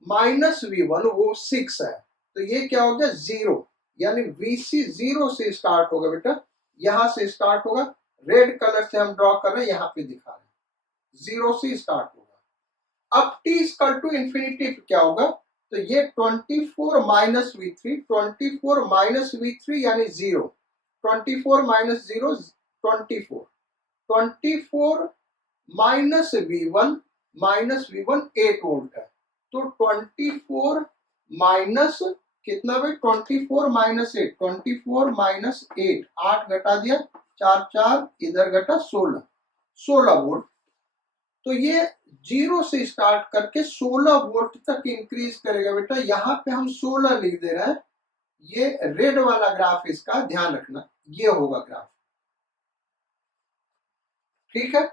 minus V1 वो 6 है, तो ये क्या हो गया 0, यानी VC 0 से स्टार्ट होगा बेटा, यहां से स्टार्ट होगा, रेड कलर से हम ड्रॉ कर रहे हैं, यहाँ पे दिखा रहे हैं 0 से स्टार्ट होगा। अब t इक्वल टू इंफिनिटी क्या होगा, तो ये 24 माइनस V3, 24 माइनस V3 यानी 0, 24 minus 0 24, 24 minus V1, minus V1 8 volt है, तो 24 माइनस कितना भाई, 24 माइनस 8, 24 माइनस 8, 8 घटा दिया, 4 4 इधर घटा 16, 16 वोल्ट। तो ये 0 से स्टार्ट करके 16 वोल्ट तक इंक्रीज करेगा बेटा, यहाँ पे हम 16 लिख दे रहे हैं, ये रेड वाला ग्राफ, इसका ध्यान रखना, ये होगा ग्राफ, ठीक है।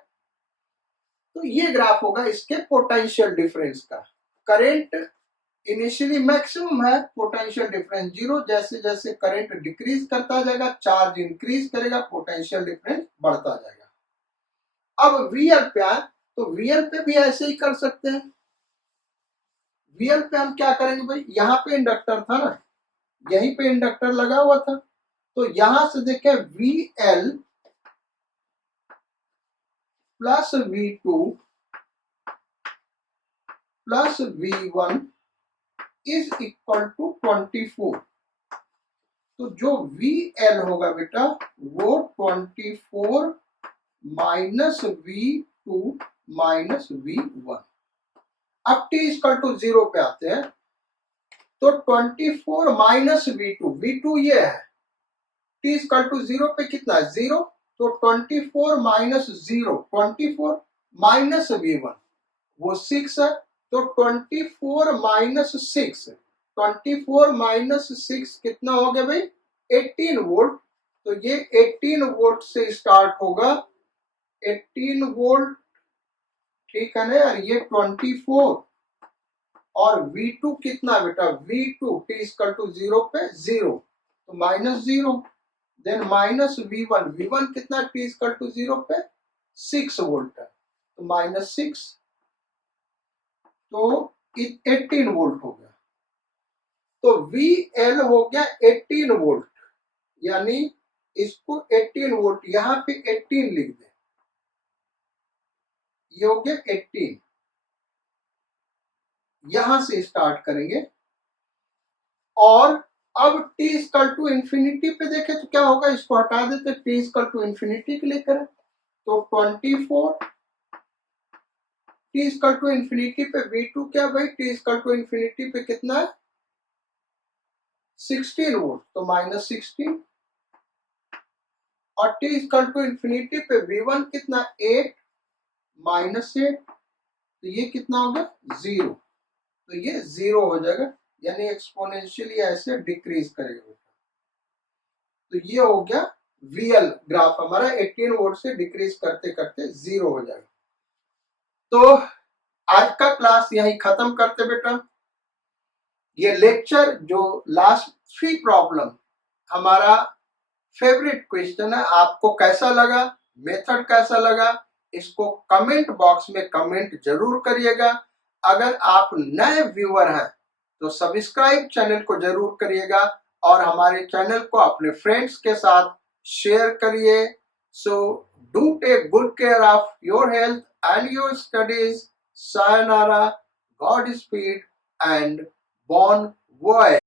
तो ये ग्राफ होगा इसके पोटेंशियल डिफरेंस का। करंट इनिशियली मैक्सिमम है, पोटेंशियल डिफरेंस 0, जैसे जैसे करंट डिक्रीज करता जाएगा, चार्ज इंक्रीज करेगा, पोटेंशियल डिफरेंस बढ़ता जाएगा। अब VL पे आए, तो VL पे भी ऐसे ही कर सकते हैं। VL पे हम क्या करेंगे भाई, यहाँ पे इंडक्टर था ना, यहीं पे इंडक्टर लगा हुआ था, तो यहां से देखें VL plus V2 plus V1 is equal to 24। तो जो VL होगा बेटा वो 24 माइनस V2 माइनस V1। अब t इक्वल टू 0 पे आते हैं, तो 24 माइनस V2, V2 ये है, t इक्वल टू 0 पे कितना है 0, तो 24 माइनस 0, 24 माइनस V1 वो 6 है, तो 24 माइनस 6, 24 माइनस 6 कितना हो गया भाई 18 वोल्ट। तो ये 18 वोल्ट से स्टार्ट होगा, 18 वोल्ट, ठीक है ना यार, ये 24, और V2 कितना बेटा, V2 t इक्वल टू 0 पे 0, तो minus 0, then minus V1, V1 कितना t इक्वल टू 0 पे 6 वोल्ट है, तो माइनस 6, तो 18 वोल्ट हो गया। तो VL हो गया 18 वोल्ट, यानी इसको 18 वोल्ट, यहां पे 18 लिख दे, ये हो गया 18, यहां से स्टार्ट करेंगे। और अब t इक्वल टू इंफिनिटी पे देखें तो क्या होगा, इसको हटा देते, t इक्वल टू इंफिनिटी के लिए करें, तो 24, t इक्वल टू इंफिनिटी पे V2 क्या भाई, t इक्वल टू इंफिनिटी पे कितना है 16 वोल्ट, तो माइनस 16, और t इक्वल टू इंफिनिटी पे V1 कितना 8 माइनस 8, तो ये कितना होगा 0, तो ये 0 हो जाएगा, यानी एक्सपोनेंशियली ऐसे डिक्रीज करेगा। तो ये हो गया VL ग्राफ हमारा, 18 वोल्ट से डिक्रीज करते करते 0 हो जाएगा। तो आज का क्लास यहीं खत्म करते बेटा। ये लेक्चर जो लास्ट 3 प्रॉब्लम हमारा फेवरेट क्वेश्चन है, आपको कैसा लगा, मेथड कैसा लगा, इसको कमेंट बॉक्स में कमेंट जरूर करिएगा। अगर आप नए व्यूअर हैं तो सब्सक्राइब चैनल को जरूर करिएगा, और हमारे चैनल को अपने फ्रेंड्स के साथ शेयर करिए। So do take good care of your health and your studies. Sayonara, godspeed and Bon वॉय।